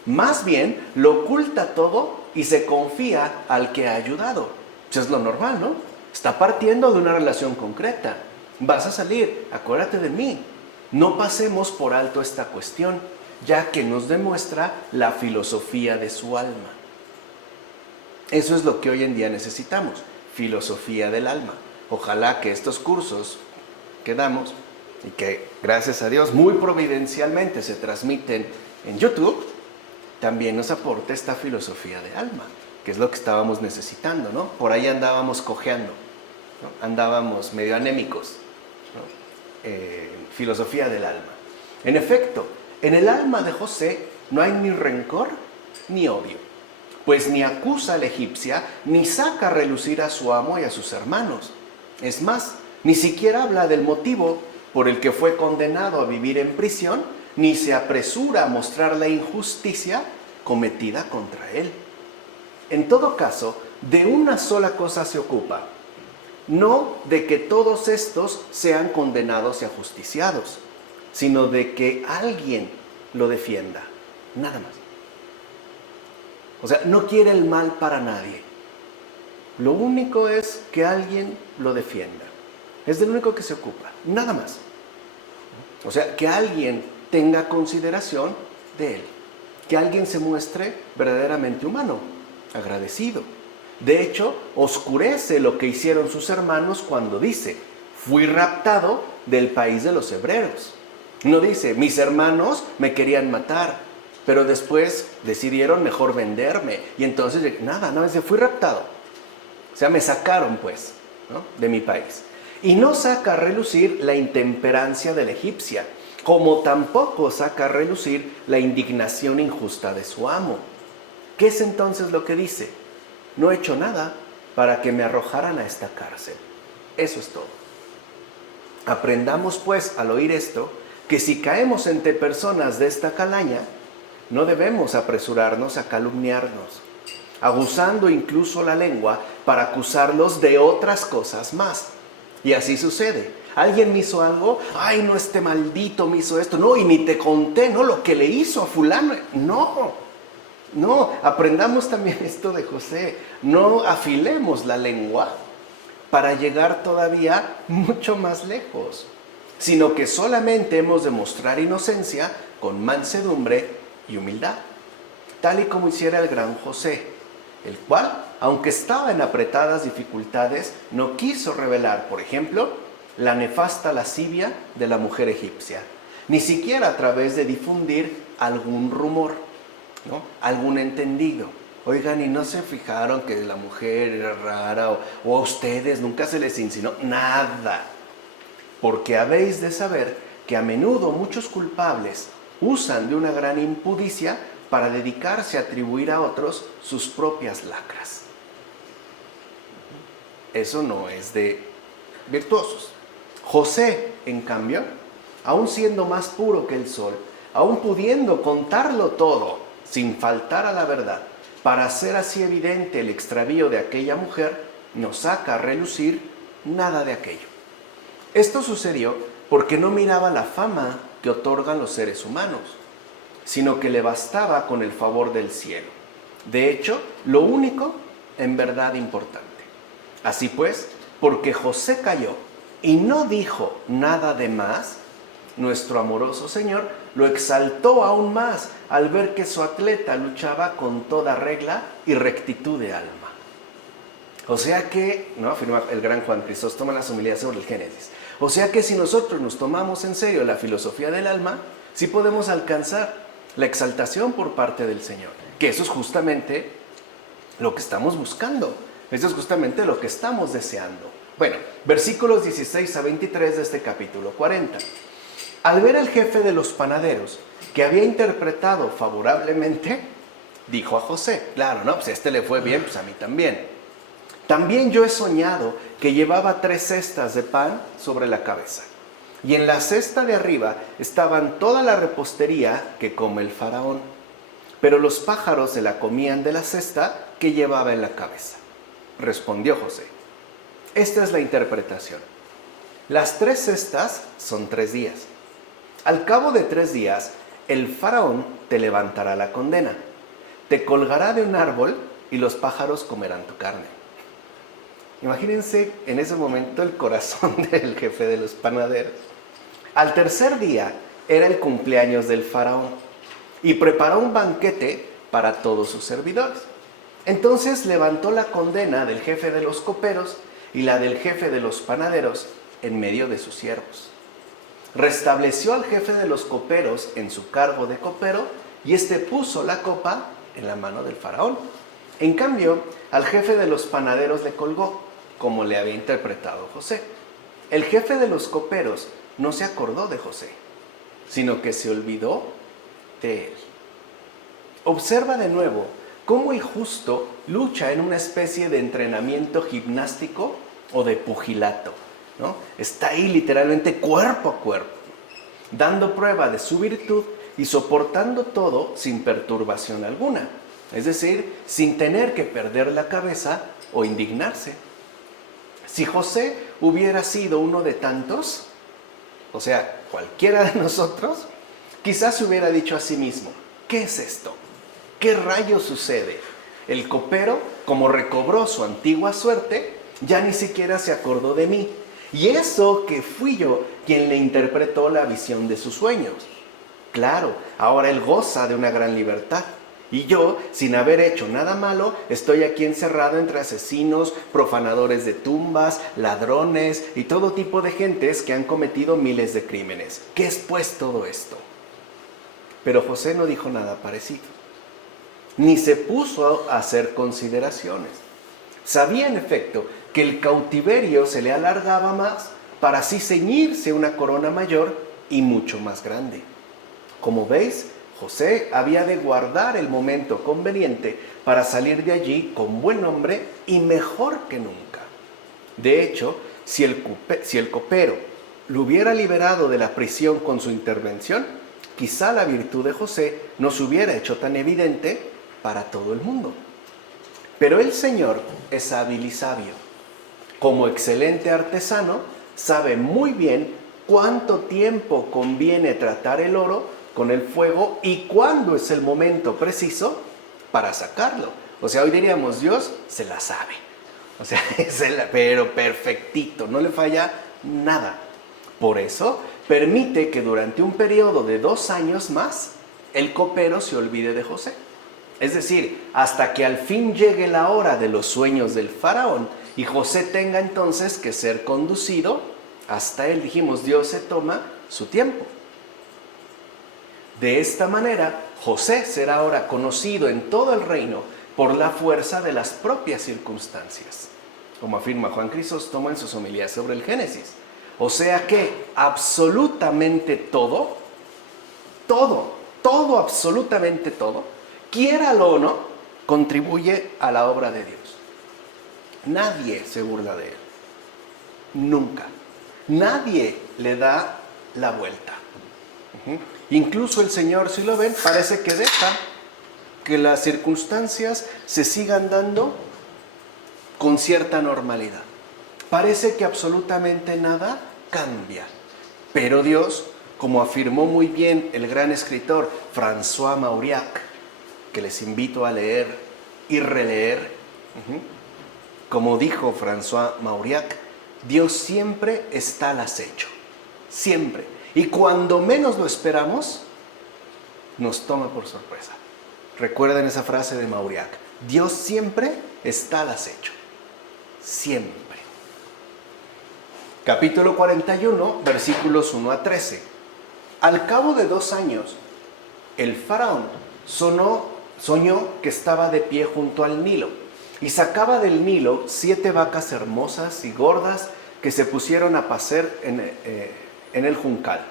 Más bien lo oculta todo y se confía al que ha ayudado. Eso es lo normal, ¿no? Está partiendo de una relación concreta. Vas a salir, acuérdate de mí. No pasemos por alto esta cuestión, ya que nos demuestra la filosofía de su alma. Eso es lo que hoy en día necesitamos, filosofía del alma. Ojalá que estos cursos que damos y que, gracias a Dios, muy providencialmente se transmiten en YouTube, también nos aporte esta filosofía de alma, que es lo que estábamos necesitando, ¿no? Por ahí andábamos cojeando, ¿no? Andábamos medio anémicos. filosofía del alma. En efecto, en el alma de José no hay ni rencor ni odio, pues ni acusa a la egipcia, ni saca a relucir a su amo y a sus hermanos. Es más, ni siquiera habla del motivo por el que fue condenado a vivir en prisión, ni se apresura a mostrar la injusticia cometida contra él. En todo caso, de una sola cosa se ocupa, no de que todos estos sean condenados y ajusticiados, sino de que alguien lo defienda, nada más. O sea, no quiere el mal para nadie. Lo único es que alguien lo defienda. Es de lo único que se ocupa, nada más. O sea, que alguien tenga consideración de él, que alguien se muestre verdaderamente humano, agradecido. De hecho, oscurece lo que hicieron sus hermanos cuando dice, fui raptado del país de los hebreos. No dice, mis hermanos me querían matar, pero después decidieron mejor venderme. Y entonces, nada, dice, fui raptado. O sea, me sacaron pues, ¿no?, de mi país. Y no saca a relucir la intemperancia de la egipcia, como tampoco saca a relucir la indignación injusta de su amo. ¿Qué es entonces lo que dice? No he hecho nada para que me arrojaran a esta cárcel. Eso es todo. Aprendamos pues al oír esto, que si caemos entre personas de esta calaña, no debemos apresurarnos a calumniarnos, aguzando incluso la lengua para acusarlos de otras cosas más. Y así sucede. Alguien me hizo algo, ay, no, este maldito me hizo esto, no, y ni te conté, no, lo que le hizo a fulano, no, aprendamos también esto de José, no afilemos la lengua para llegar todavía mucho más lejos, sino que solamente hemos de mostrar inocencia con mansedumbre y humildad, tal y como hiciera el gran José, el cual, aunque estaba en apretadas dificultades, no quiso revelar, por ejemplo, la nefasta lascivia de la mujer egipcia, ni siquiera a través de difundir algún rumor, ¿no?, algún entendido. Oigan, ¿y no se fijaron que la mujer era rara? O a ustedes nunca se les insinuó nada. Porque habéis de saber que a menudo muchos culpables usan de una gran impudicia para dedicarse a atribuir a otros sus propias lacras. Eso no es de virtuosos. José, en cambio, aun siendo más puro que el sol, aun pudiendo contarlo todo sin faltar a la verdad, para hacer así evidente el extravío de aquella mujer, no saca a relucir nada de aquello. Esto sucedió porque no miraba la fama que otorgan los seres humanos, sino que le bastaba con el favor del cielo. De hecho, lo único en verdad importante. Así pues, porque José cayó y no dijo nada de más, nuestro amoroso Señor lo exaltó aún más al ver que su atleta luchaba con toda regla y rectitud de alma. O sea que, ¿no?, afirma el gran Juan Crisóstomo en las homilías sobre el Génesis, o sea que si nosotros nos tomamos en serio la filosofía del alma, sí podemos alcanzar la exaltación por parte del Señor, que eso es justamente lo que estamos buscando, eso es justamente lo que estamos deseando. Bueno, versículos 16 a 23 de este capítulo 40. Al ver al jefe de los panaderos que había interpretado favorablemente, dijo a José, claro, no, pues a este le fue bien, pues a mí también. También yo he soñado que llevaba 3 cestas de pan sobre la cabeza, y en la cesta de arriba estaban toda la repostería que come el faraón, pero los pájaros se la comían de la cesta que llevaba en la cabeza. Respondió José, esta es la interpretación. Las 3 cestas son 3 días. Al cabo de 3 días, el faraón te levantará la condena, te colgará de un árbol y los pájaros comerán tu carne. Imagínense en ese momento el corazón del jefe de los panaderos. Al tercer día era el cumpleaños del faraón y preparó un banquete para todos sus servidores. Entonces levantó la condena del jefe de los coperos y la del jefe de los panaderos en medio de sus siervos. Restableció al jefe de los coperos en su cargo de copero y éste puso la copa en la mano del faraón. En cambio, al jefe de los panaderos le colgó, como le había interpretado José. El jefe de los coperos no se acordó de José, sino que se olvidó de él. Observa de nuevo cómo el justo lucha en una especie de entrenamiento gimnástico o de pugilato, ¿no? Está ahí literalmente cuerpo a cuerpo, dando prueba de su virtud y soportando todo sin perturbación alguna, es decir, sin tener que perder la cabeza o indignarse. Si José hubiera sido uno de tantos, o sea, cualquiera de nosotros, quizás se hubiera dicho a sí mismo, ¿qué es esto? ¿Qué rayos sucede? El copero, como recobró su antigua suerte, ya ni siquiera se acordó de mí. Y eso que fui yo quien le interpretó la visión de sus sueños. Claro, ahora él goza de una gran libertad. Y yo, sin haber hecho nada malo, estoy aquí encerrado entre asesinos, profanadores de tumbas, ladrones y todo tipo de gentes que han cometido miles de crímenes. ¿Qué es pues todo esto? Pero José no dijo nada parecido, ni se puso a hacer consideraciones. Sabía en efecto que el cautiverio se le alargaba más para así ceñirse una corona mayor y mucho más grande. Como veis, José había de guardar el momento conveniente para salir de allí con buen nombre y mejor que nunca. De hecho, si el copero lo hubiera liberado de la prisión con su intervención, quizá la virtud de José no se hubiera hecho tan evidente para todo el mundo. Pero el Señor es hábil y sabio. Como excelente artesano, sabe muy bien cuánto tiempo conviene tratar el oro con el fuego y cuándo es el momento preciso para sacarlo. O sea, hoy diríamos, Dios se la sabe. O sea, pero perfectito, no le falla nada. Por eso, permite que durante un periodo de 2 años más, el copero se olvide de José. Es decir, hasta que al fin llegue la hora de los sueños del faraón y José tenga entonces que ser conducido hasta él. Dijimos, Dios se toma su tiempo. De esta manera, José será ahora conocido en todo el reino por la fuerza de las propias circunstancias, como afirma Juan Crisóstomo en sus homilías sobre el Génesis. O sea que absolutamente todo, absolutamente todo, quiéralo o no, contribuye a la obra de Dios. Nadie se burla de él. Nunca. Nadie le da la vuelta. Incluso el Señor, si lo ven, parece que deja que las circunstancias se sigan dando con cierta normalidad. Parece que absolutamente nada cambia. Pero Dios, como afirmó muy bien el gran escritor François Mauriac, que les invito a leer y releer, como dijo François Mauriac, Dios siempre está al acecho, siempre. Y cuando menos lo esperamos, nos toma por sorpresa. Recuerden esa frase de Mauriac, Dios siempre está al acecho, siempre. Capítulo 41, versículos 1 a 13. Al cabo de 2 años, el faraón soñó que estaba de pie junto al Nilo y sacaba del Nilo 7 vacas hermosas y gordas que se pusieron a pacer en el juncal.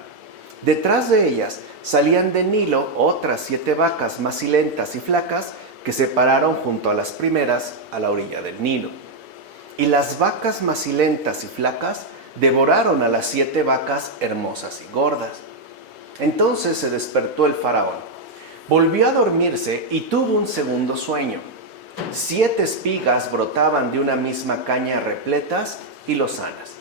Detrás de ellas salían del Nilo otras 7 vacas macilentas y flacas que se pararon junto a las primeras a la orilla del Nilo. Y las vacas macilentas y flacas devoraron a las 7 vacas hermosas y gordas. Entonces se despertó el faraón, volvió a dormirse y tuvo un segundo sueño. 7 espigas brotaban de una misma caña repletas y lozanas,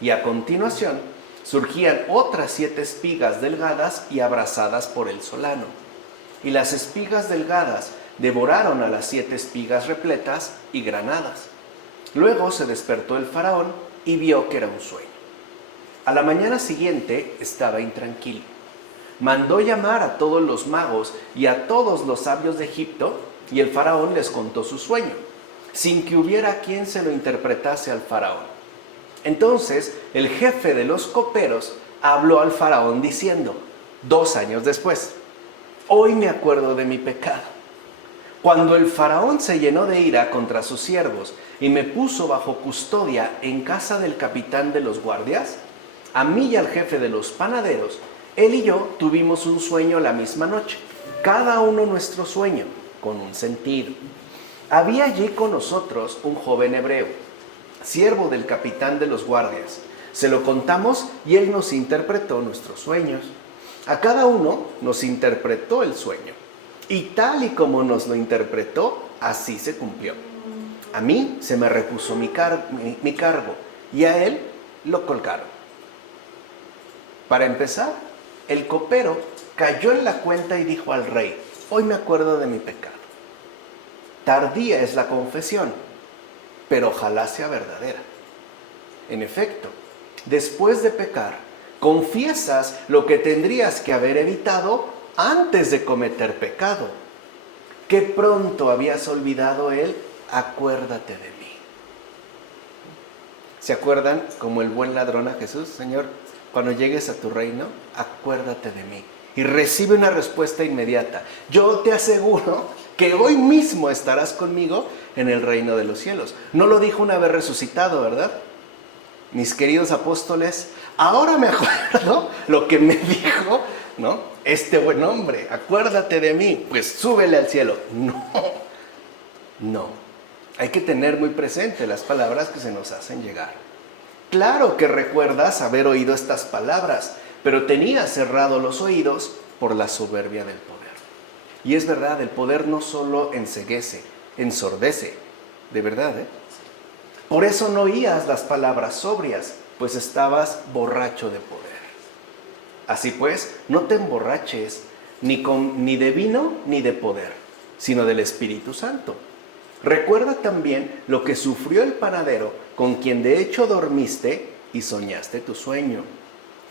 y a continuación surgían otras 7 espigas delgadas y abrasadas por el solano. Y las espigas delgadas devoraron a las 7 espigas repletas y granadas. Luego se despertó el faraón y vio que era un sueño. A la mañana siguiente estaba intranquilo. Mandó llamar a todos los magos y a todos los sabios de Egipto, y el faraón les contó su sueño, sin que hubiera quien se lo interpretase al faraón. Entonces el jefe de los coperos habló al faraón diciendo, 2 años después, hoy me acuerdo de mi pecado. Cuando el faraón se llenó de ira contra sus siervos y me puso bajo custodia en casa del capitán de los guardias, a mí y al jefe de los panaderos, él y yo tuvimos un sueño la misma noche, cada uno nuestro sueño, con un sentido. Había allí con nosotros un joven hebreo, siervo del capitán de los guardias. Se lo contamos y él nos interpretó nuestros sueños. A cada uno nos interpretó el sueño. Y tal y como nos lo interpretó, así se cumplió. A mí se me repuso mi cargo y a él lo colgaron. Para empezar, el copero cayó en la cuenta y dijo al rey: hoy me acuerdo de mi pecado. Tardía es la confesión, pero ojalá sea verdadera. En efecto, después de pecar, confiesas lo que tendrías que haber evitado antes de cometer pecado. Qué pronto habías olvidado él, acuérdate de mí. ¿Se acuerdan como el buen ladrón a Jesús? Señor, cuando llegues a tu reino, acuérdate de mí. Y recibe una respuesta inmediata. Yo te aseguro que hoy mismo estarás conmigo en el reino de los cielos. No lo dijo una vez resucitado, ¿verdad? Mis queridos apóstoles, ahora me acuerdo lo que me dijo, ¿no? Este buen hombre, acuérdate de mí, pues súbele al cielo. No. Hay que tener muy presente las palabras que se nos hacen llegar. Claro que recuerdas haber oído estas palabras, pero tenías cerrados los oídos por la soberbia del poder. Y es verdad, el poder no solo enceguece, ensordece, de verdad, ¿eh? Por eso no oías las palabras sobrias, pues estabas borracho de poder. Así pues, no te emborraches ni de vino ni de poder, sino del Espíritu Santo. Recuerda también lo que sufrió el panadero, con quien de hecho dormiste y soñaste tu sueño.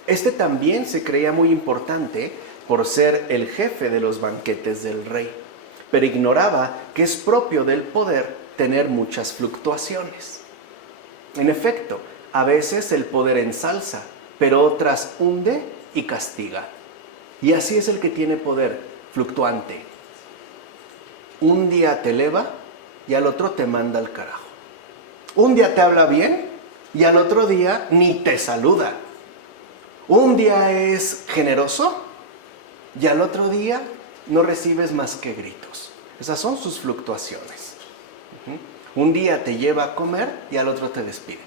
Este también se creía muy importante por ser el jefe de los banquetes del rey, pero ignoraba que es propio del poder tener muchas fluctuaciones. En efecto, a veces el poder ensalza, pero otras hunde y castiga. Y así es el que tiene poder, fluctuante. Un día te eleva y al otro te manda al carajo. Un día te habla bien y al otro día ni te saluda. Un día es generoso y al otro día no recibes más que gritos. Esas son sus fluctuaciones. Un día te lleva a comer y al otro te despide.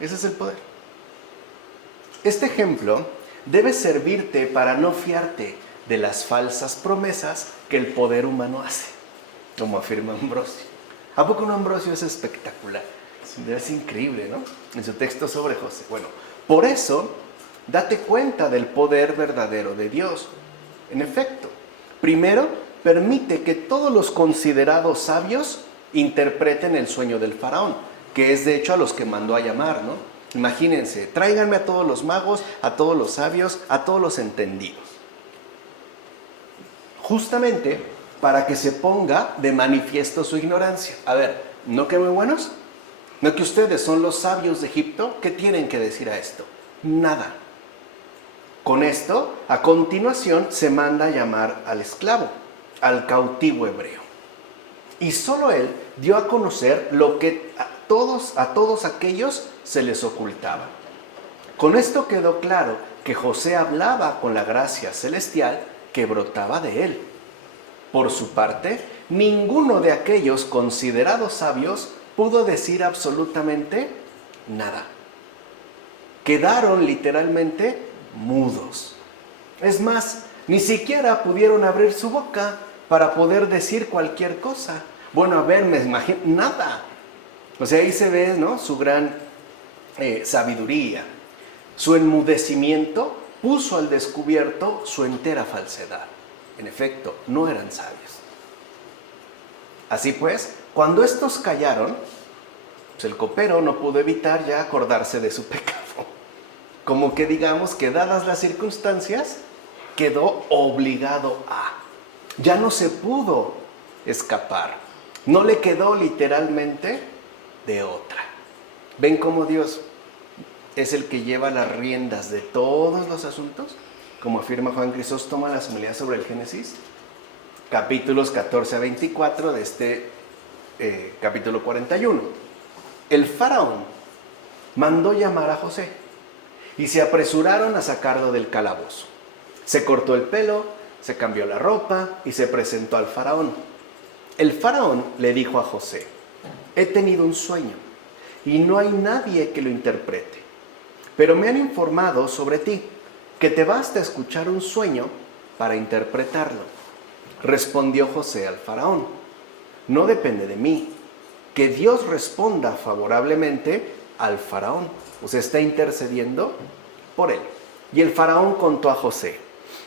Ese es el poder. Este ejemplo debe servirte para no fiarte de las falsas promesas que el poder humano hace, como afirma Ambrosio. ¿A poco no Ambrosio es espectacular? Es increíble, ¿no? En su texto sobre José. Bueno, por eso, date cuenta del poder verdadero de Dios. En efecto, primero, permite que todos los considerados sabios interpreten el sueño del faraón, que es de hecho a los que mandó a llamar, ¿no? Imagínense, tráiganme a todos los magos, a todos los sabios, a todos los entendidos. Justamente para que se ponga de manifiesto su ignorancia. A ver, ¿no que muy buenos? ¿No que ustedes son los sabios de Egipto? ¿Qué tienen que decir a esto? Nada. Con esto, a continuación, se manda a llamar al esclavo, al cautivo hebreo. Y solo él dio a conocer lo que a todos aquellos se les ocultaba. Con esto quedó claro que José hablaba con la gracia celestial que brotaba de él. Por su parte, ninguno de aquellos considerados sabios pudo decir absolutamente nada. Quedaron literalmente mudos. Es más, ni siquiera pudieron abrir su boca para poder decir cualquier cosa. Bueno, a ver, me imagino, nada. O sea, ahí se ve, ¿no?, su gran sabiduría. Su enmudecimiento puso al descubierto su entera falsedad. En efecto, no eran sabios. Así pues, cuando estos callaron, pues el copero no pudo evitar ya acordarse de su pecado. Como que digamos que dadas las circunstancias, quedó obligado a. Ya no se pudo escapar. No le quedó literalmente de otra. ¿Ven cómo Dios es el que lleva las riendas de todos los asuntos? Como afirma Juan Crisóstomo en las homilías sobre el Génesis, capítulos 14 a 24 de este capítulo 41. El faraón mandó llamar a José y se apresuraron a sacarlo del calabozo. Se cortó el pelo, se cambió la ropa y se presentó al faraón. El faraón le dijo a José: he tenido un sueño y no hay nadie que lo interprete, pero me han informado sobre ti, que te basta escuchar un sueño para interpretarlo. Respondió José al faraón: no depende de mí, que Dios responda favorablemente al faraón. O sea, está intercediendo por él. Y el faraón contó a José: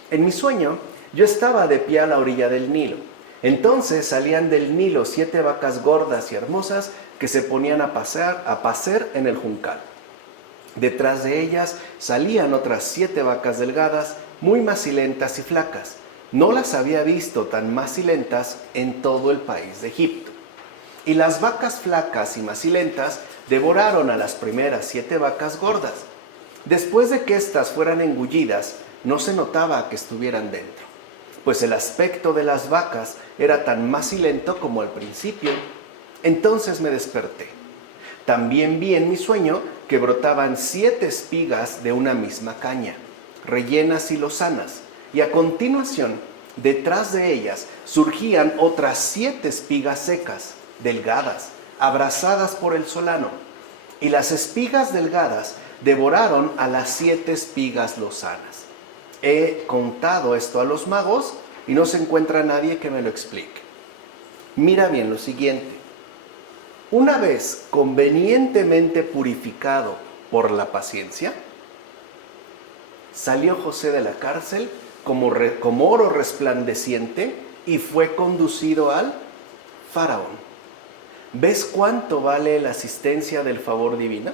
en mi sueño yo estaba de pie a la orilla del Nilo. Entonces salían del Nilo 7 vacas gordas y hermosas que se ponían a pacer en el juncal. Detrás de ellas salían otras 7 vacas delgadas, muy macilentas y flacas. No las había visto tan macilentas en todo el país de Egipto. Y las vacas flacas y macilentas devoraron a las primeras 7 vacas gordas. Después de que éstas fueran engullidas, no se notaba que estuvieran dentro, pues el aspecto de las vacas era tan macilento como al principio. Entonces me desperté. También vi en mi sueño que brotaban 7 espigas de una misma caña, rellenas y lozanas, y a continuación, detrás de ellas, surgían otras 7 espigas secas, delgadas, abrasadas por el solano, y las espigas delgadas devoraron a las 7 espigas lozanas. He contado esto a los magos y no se encuentra nadie que me lo explique. Mira bien lo siguiente: una vez convenientemente purificado por la paciencia, salió José de la cárcel como oro resplandeciente y fue conducido al faraón. ¿Ves cuánto vale la asistencia del favor divino?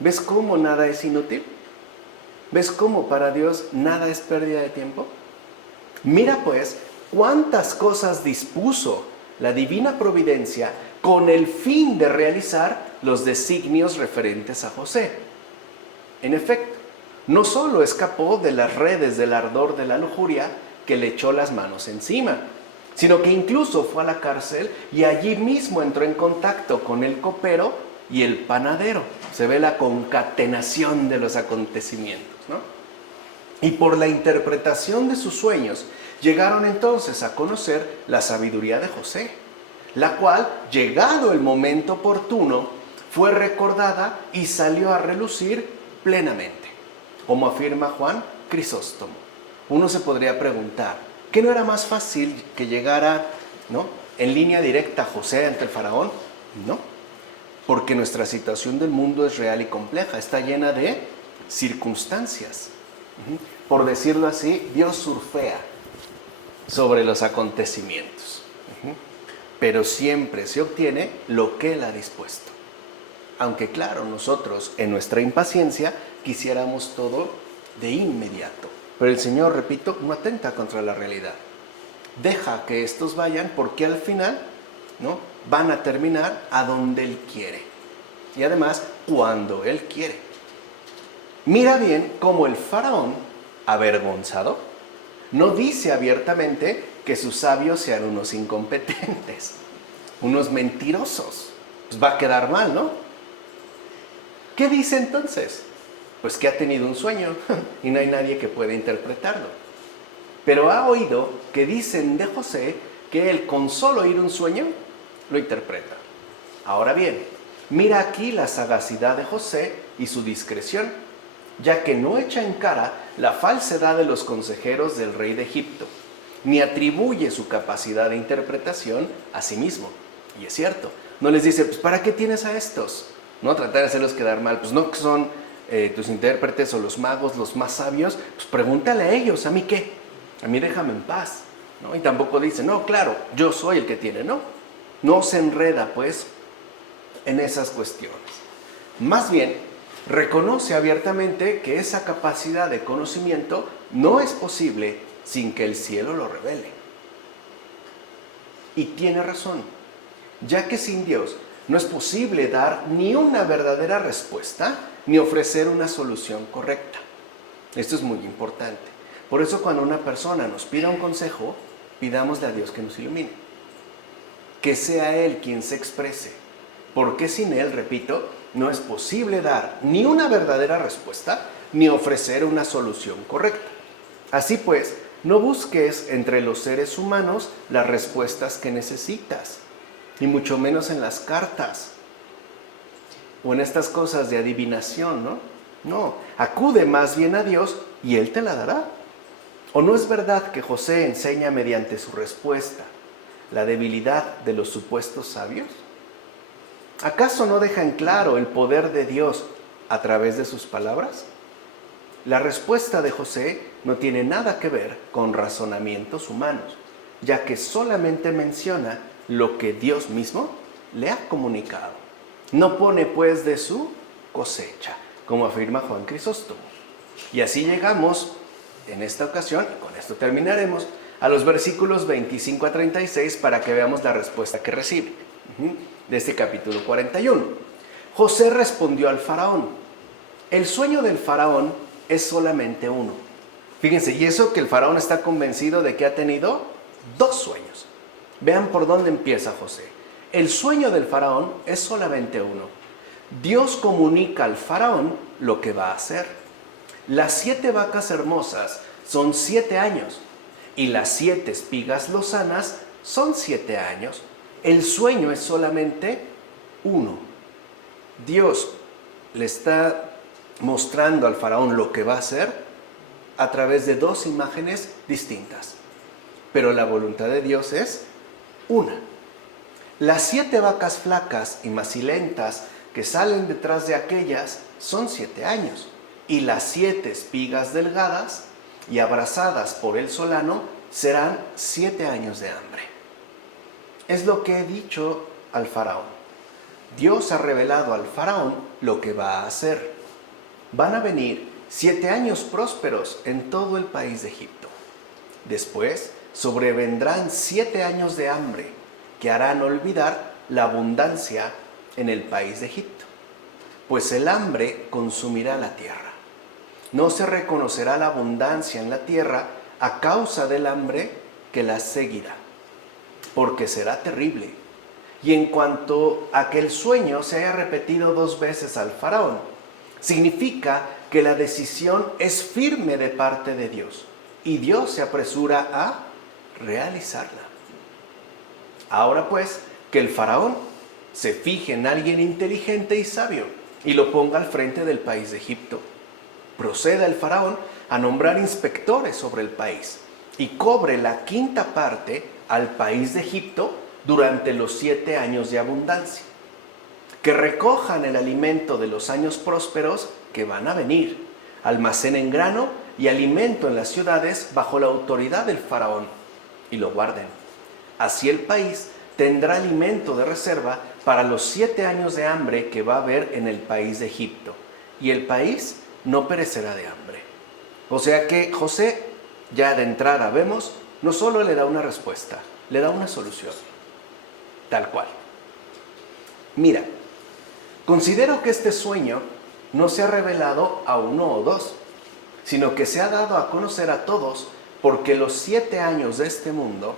¿Ves cómo nada es inútil? ¿Ves cómo para Dios nada es pérdida de tiempo? Mira pues cuántas cosas dispuso la divina providencia con el fin de realizar los designios referentes a José. En efecto, no solo escapó de las redes del ardor de la lujuria que le echó las manos encima, sino que incluso fue a la cárcel y allí mismo entró en contacto con el copero y el panadero. Se ve la concatenación de los acontecimientos, ¿no? Y por la interpretación de sus sueños, llegaron entonces a conocer la sabiduría de José, la cual, llegado el momento oportuno, fue recordada y salió a relucir plenamente, como afirma Juan Crisóstomo. Uno se podría preguntar, ¿qué no era más fácil que llegara, ¿no?, en línea directa José ante el faraón? No, porque nuestra situación del mundo es real y compleja, está llena de circunstancias. Por decirlo así, Dios surfea sobre los acontecimientos, pero siempre se obtiene lo que Él ha dispuesto. Aunque claro, nosotros en nuestra impaciencia quisiéramos todo de inmediato. Pero el Señor, repito, no atenta contra la realidad. Deja que estos vayan porque al final, ¿no?, van a terminar a donde Él quiere. Y además, cuando Él quiere. Mira bien cómo el faraón, avergonzado, no dice abiertamente que sus sabios sean unos incompetentes, unos mentirosos. Pues va a quedar mal, ¿no? ¿Qué dice entonces? Pues que ha tenido un sueño y no hay nadie que pueda interpretarlo. Pero ha oído que dicen de José que él con solo oír un sueño lo interpreta. Ahora bien, mira aquí la sagacidad de José y su discreción, ya que no echa en cara la falsedad de los consejeros del rey de Egipto, ni atribuye su capacidad de interpretación a sí mismo. Y es cierto, no les dice, pues ¿para qué tienes a estos? No tratar de hacerlos quedar mal, pues no que son tus intérpretes o los magos los más sabios, pues pregúntale a ellos, ¿a mí qué? A mí déjame en paz, ¿no? Y tampoco dice, no, claro, yo soy el que tiene, no se enreda pues en esas cuestiones. Más bien, reconoce abiertamente que esa capacidad de conocimiento no es posible sin que el cielo lo revele. Y tiene razón, ya que sin Dios no es posible dar ni una verdadera respuesta, ni ofrecer una solución correcta. Esto es muy importante. Por eso cuando una persona nos pida un consejo, pidámosle a Dios que nos ilumine. Que sea Él quien se exprese, porque sin él, repito, no es posible dar ni una verdadera respuesta ni ofrecer una solución correcta. Así pues, no busques entre los seres humanos las respuestas que necesitas, ni mucho menos en las cartas o en estas cosas de adivinación, ¿no? No, acude más bien a Dios y Él te la dará. ¿O no es verdad que José enseña mediante su respuesta la debilidad de los supuestos sabios? ¿Acaso no deja en claro el poder de Dios a través de sus palabras? La respuesta de José no tiene nada que ver con razonamientos humanos, ya que solamente menciona lo que Dios mismo le ha comunicado. No pone pues de su cosecha, como afirma Juan Crisóstomo. Y así llegamos, en esta ocasión, y con esto terminaremos, a los versículos 25 a 36 para que veamos la respuesta que recibe de este capítulo 41. José respondió al faraón: el sueño del faraón es solamente uno. Fíjense, y eso que el faraón está convencido de que ha tenido 2 sueños. Vean por dónde empieza José. El sueño del faraón es solamente uno. Dios comunica al faraón lo que va a hacer. Las 7 vacas hermosas son 7 años y las 7 espigas lozanas son 7 años. El sueño es solamente uno. Dios le está mostrando al faraón lo que va a hacer a través de 2 imágenes distintas. Pero la voluntad de Dios es una. Las 7 vacas flacas y macilentas que salen detrás de aquellas son 7 años. Y las 7 espigas delgadas y abrazadas por el solano serán 7 años de hambre. Es lo que he dicho al faraón. Dios ha revelado al faraón lo que va a hacer. Van a venir 7 años prósperos en todo el país de Egipto. Después sobrevendrán 7 años de hambre que harán olvidar la abundancia en el país de Egipto, pues el hambre consumirá la tierra. No se reconocerá la abundancia en la tierra a causa del hambre que la seguirá, porque será terrible. Y en cuanto a que el sueño se haya repetido 2 veces al faraón, significa que la decisión es firme de parte de Dios y Dios se apresura a realizarla. Ahora pues, que el faraón se fije en alguien inteligente y sabio y lo ponga al frente del país de Egipto. Proceda el faraón a nombrar inspectores sobre el país y cobre la 5ª parte al país de Egipto durante los 7 años de abundancia. Que recojan el alimento de los años prósperos que van a venir, almacenen grano y alimento en las ciudades bajo la autoridad del faraón y lo guarden. Así el país tendrá alimento de reserva para los 7 años de hambre que va a haber en el país de Egipto, y el país no perecerá de hambre. O sea que José, ya de entrada vemos, no solo le da una respuesta, le da una solución, tal cual. Mira, considero que este sueño no se ha revelado a 1 o 2, sino que se ha dado a conocer a todos, porque los 7 años de este mundo,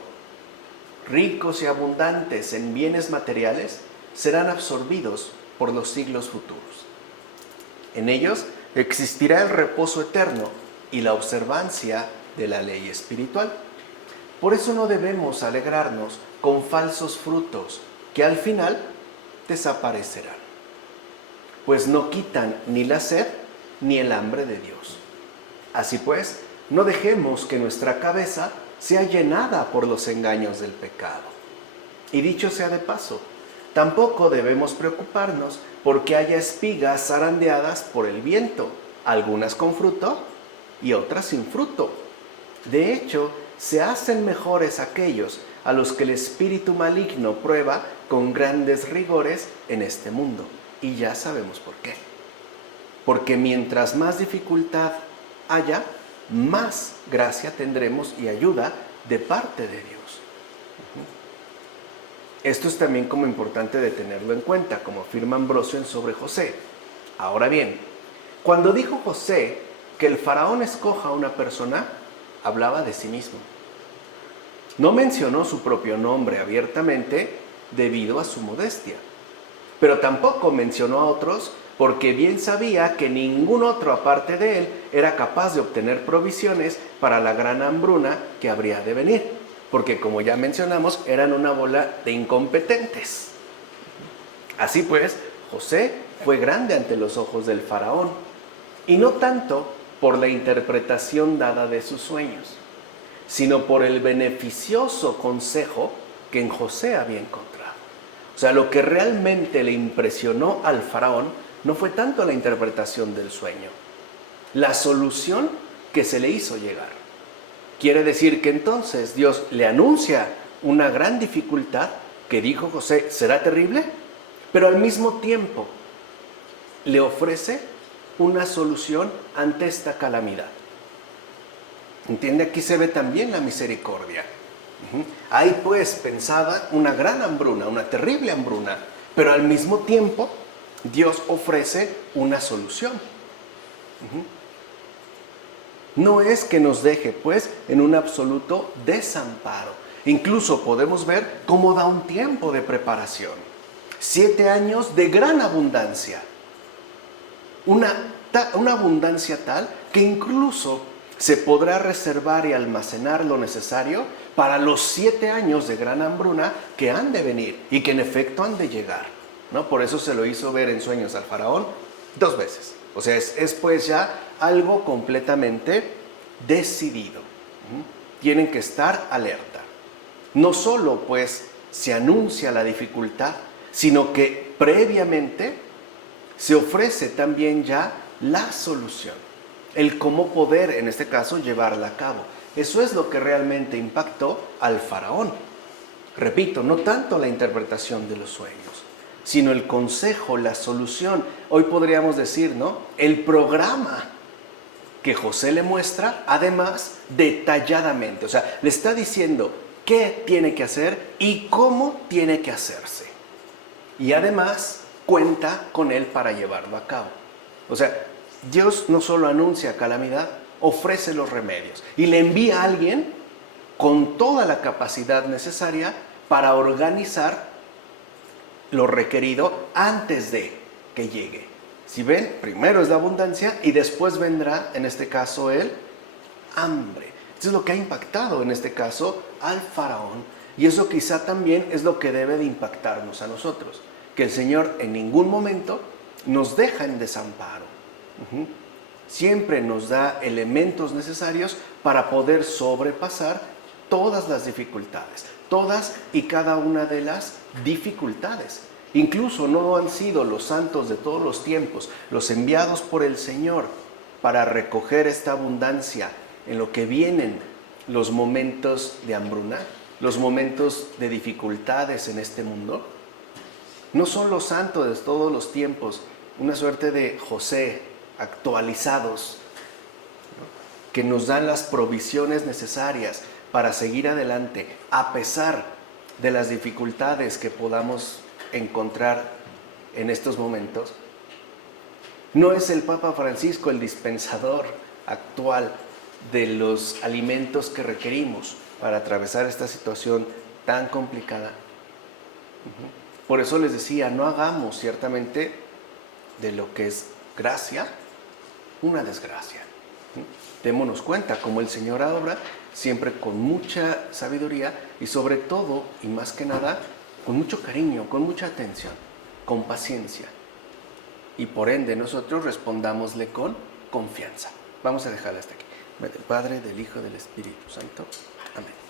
ricos y abundantes en bienes materiales, serán absorbidos por los siglos futuros. En ellos existirá el reposo eterno y la observancia de la ley espiritual. Por eso no debemos alegrarnos con falsos frutos que al final desaparecerán, pues no quitan ni la sed ni el hambre de Dios. Así pues, no dejemos que nuestra cabeza sea llenada por los engaños del pecado. Y dicho sea de paso, tampoco debemos preocuparnos porque haya espigas zarandeadas por el viento, algunas con fruto y otras sin fruto. De hecho, se hacen mejores aquellos a los que el espíritu maligno prueba con grandes rigores en este mundo. Y ya sabemos por qué. Porque mientras más dificultad haya, más gracia tendremos y ayuda de parte de Dios. Esto es también como importante de tenerlo en cuenta, como afirma Ambrosio en Sobre José. Ahora bien, cuando dijo José que el faraón escoja a una persona, hablaba de sí mismo. No mencionó su propio nombre abiertamente debido a su modestia. pero tampoco mencionó a otros porque bien sabía que ningún otro aparte de él era capaz de obtener provisiones para la gran hambruna que habría de venir, porque como ya mencionamos, eran una bola de incompetentes. Así pues, José fue grande ante los ojos del faraón, y no tanto por la interpretación dada de sus sueños, sino por el beneficioso consejo que en José había encontrado. O sea, lo que realmente le impresionó al faraón no fue tanto la interpretación del sueño, la solución que se le hizo llegar. Quiere decir que entonces Dios le anuncia una gran dificultad que dijo José, ¿será terrible? Pero al mismo tiempo le ofrece una solución ante esta calamidad. ¿Entiende? Aquí se ve también la misericordia. Hay pues pensada una gran hambruna, una terrible hambruna, pero al mismo tiempo Dios ofrece una solución. No es que nos deje pues en un absoluto desamparo. Incluso podemos ver cómo da un tiempo de preparación. 7 años de gran abundancia. Una abundancia tal que incluso se podrá reservar y almacenar lo necesario para los 7 años de gran hambruna que han de venir y que en efecto han de llegar, ¿no? Por eso se lo hizo ver en sueños al faraón 2 veces. O sea, es pues ya algo completamente decidido. Tienen que estar alerta. No solo pues se anuncia la dificultad, sino que previamente se ofrece también ya la solución, el cómo poder, en este caso, llevarla a cabo. Eso es lo que realmente impactó al faraón. Repito, no tanto la interpretación de los sueños, sino el consejo, la solución. Hoy podríamos decir, ¿no? El programa que José le muestra, además, detalladamente. O sea, le está diciendo qué tiene que hacer y cómo tiene que hacerse. Y además, cuenta con él para llevarlo a cabo. O sea, Dios no solo anuncia calamidad, ofrece los remedios y le envía a alguien con toda la capacidad necesaria para organizar lo requerido antes de que llegue. Si ven, primero es la abundancia y después vendrá, en este caso, el hambre. Esto es lo que ha impactado, en este caso, al faraón. Y eso quizá también es lo que debe de impactarnos a nosotros. Que el Señor en ningún momento nos deja en desamparo. Siempre nos da elementos necesarios para poder sobrepasar todas las dificultades, todas y cada una de las dificultades. Incluso no han sido los santos de todos los tiempos, los enviados por el Señor para recoger esta abundancia en lo que vienen los momentos de hambruna, los momentos de dificultades en este mundo. No son los santos de todos los tiempos, una suerte de José actualizados, ¿no? Que nos dan las provisiones necesarias para seguir adelante a pesar de las dificultades que podamos encontrar en estos momentos. No es el Papa Francisco el dispensador actual de los alimentos que requerimos para atravesar esta situación tan complicada. Por eso les decía, no hagamos ciertamente de lo que es gracia una desgracia. Démonos cuenta cómo el Señor obra siempre con mucha sabiduría y sobre todo, y más que nada, con mucho cariño, con mucha atención, con paciencia. Y por ende nosotros respondámosle con confianza. Vamos a dejarla hasta aquí. Del Padre, del Hijo, del Espíritu Santo. Amén.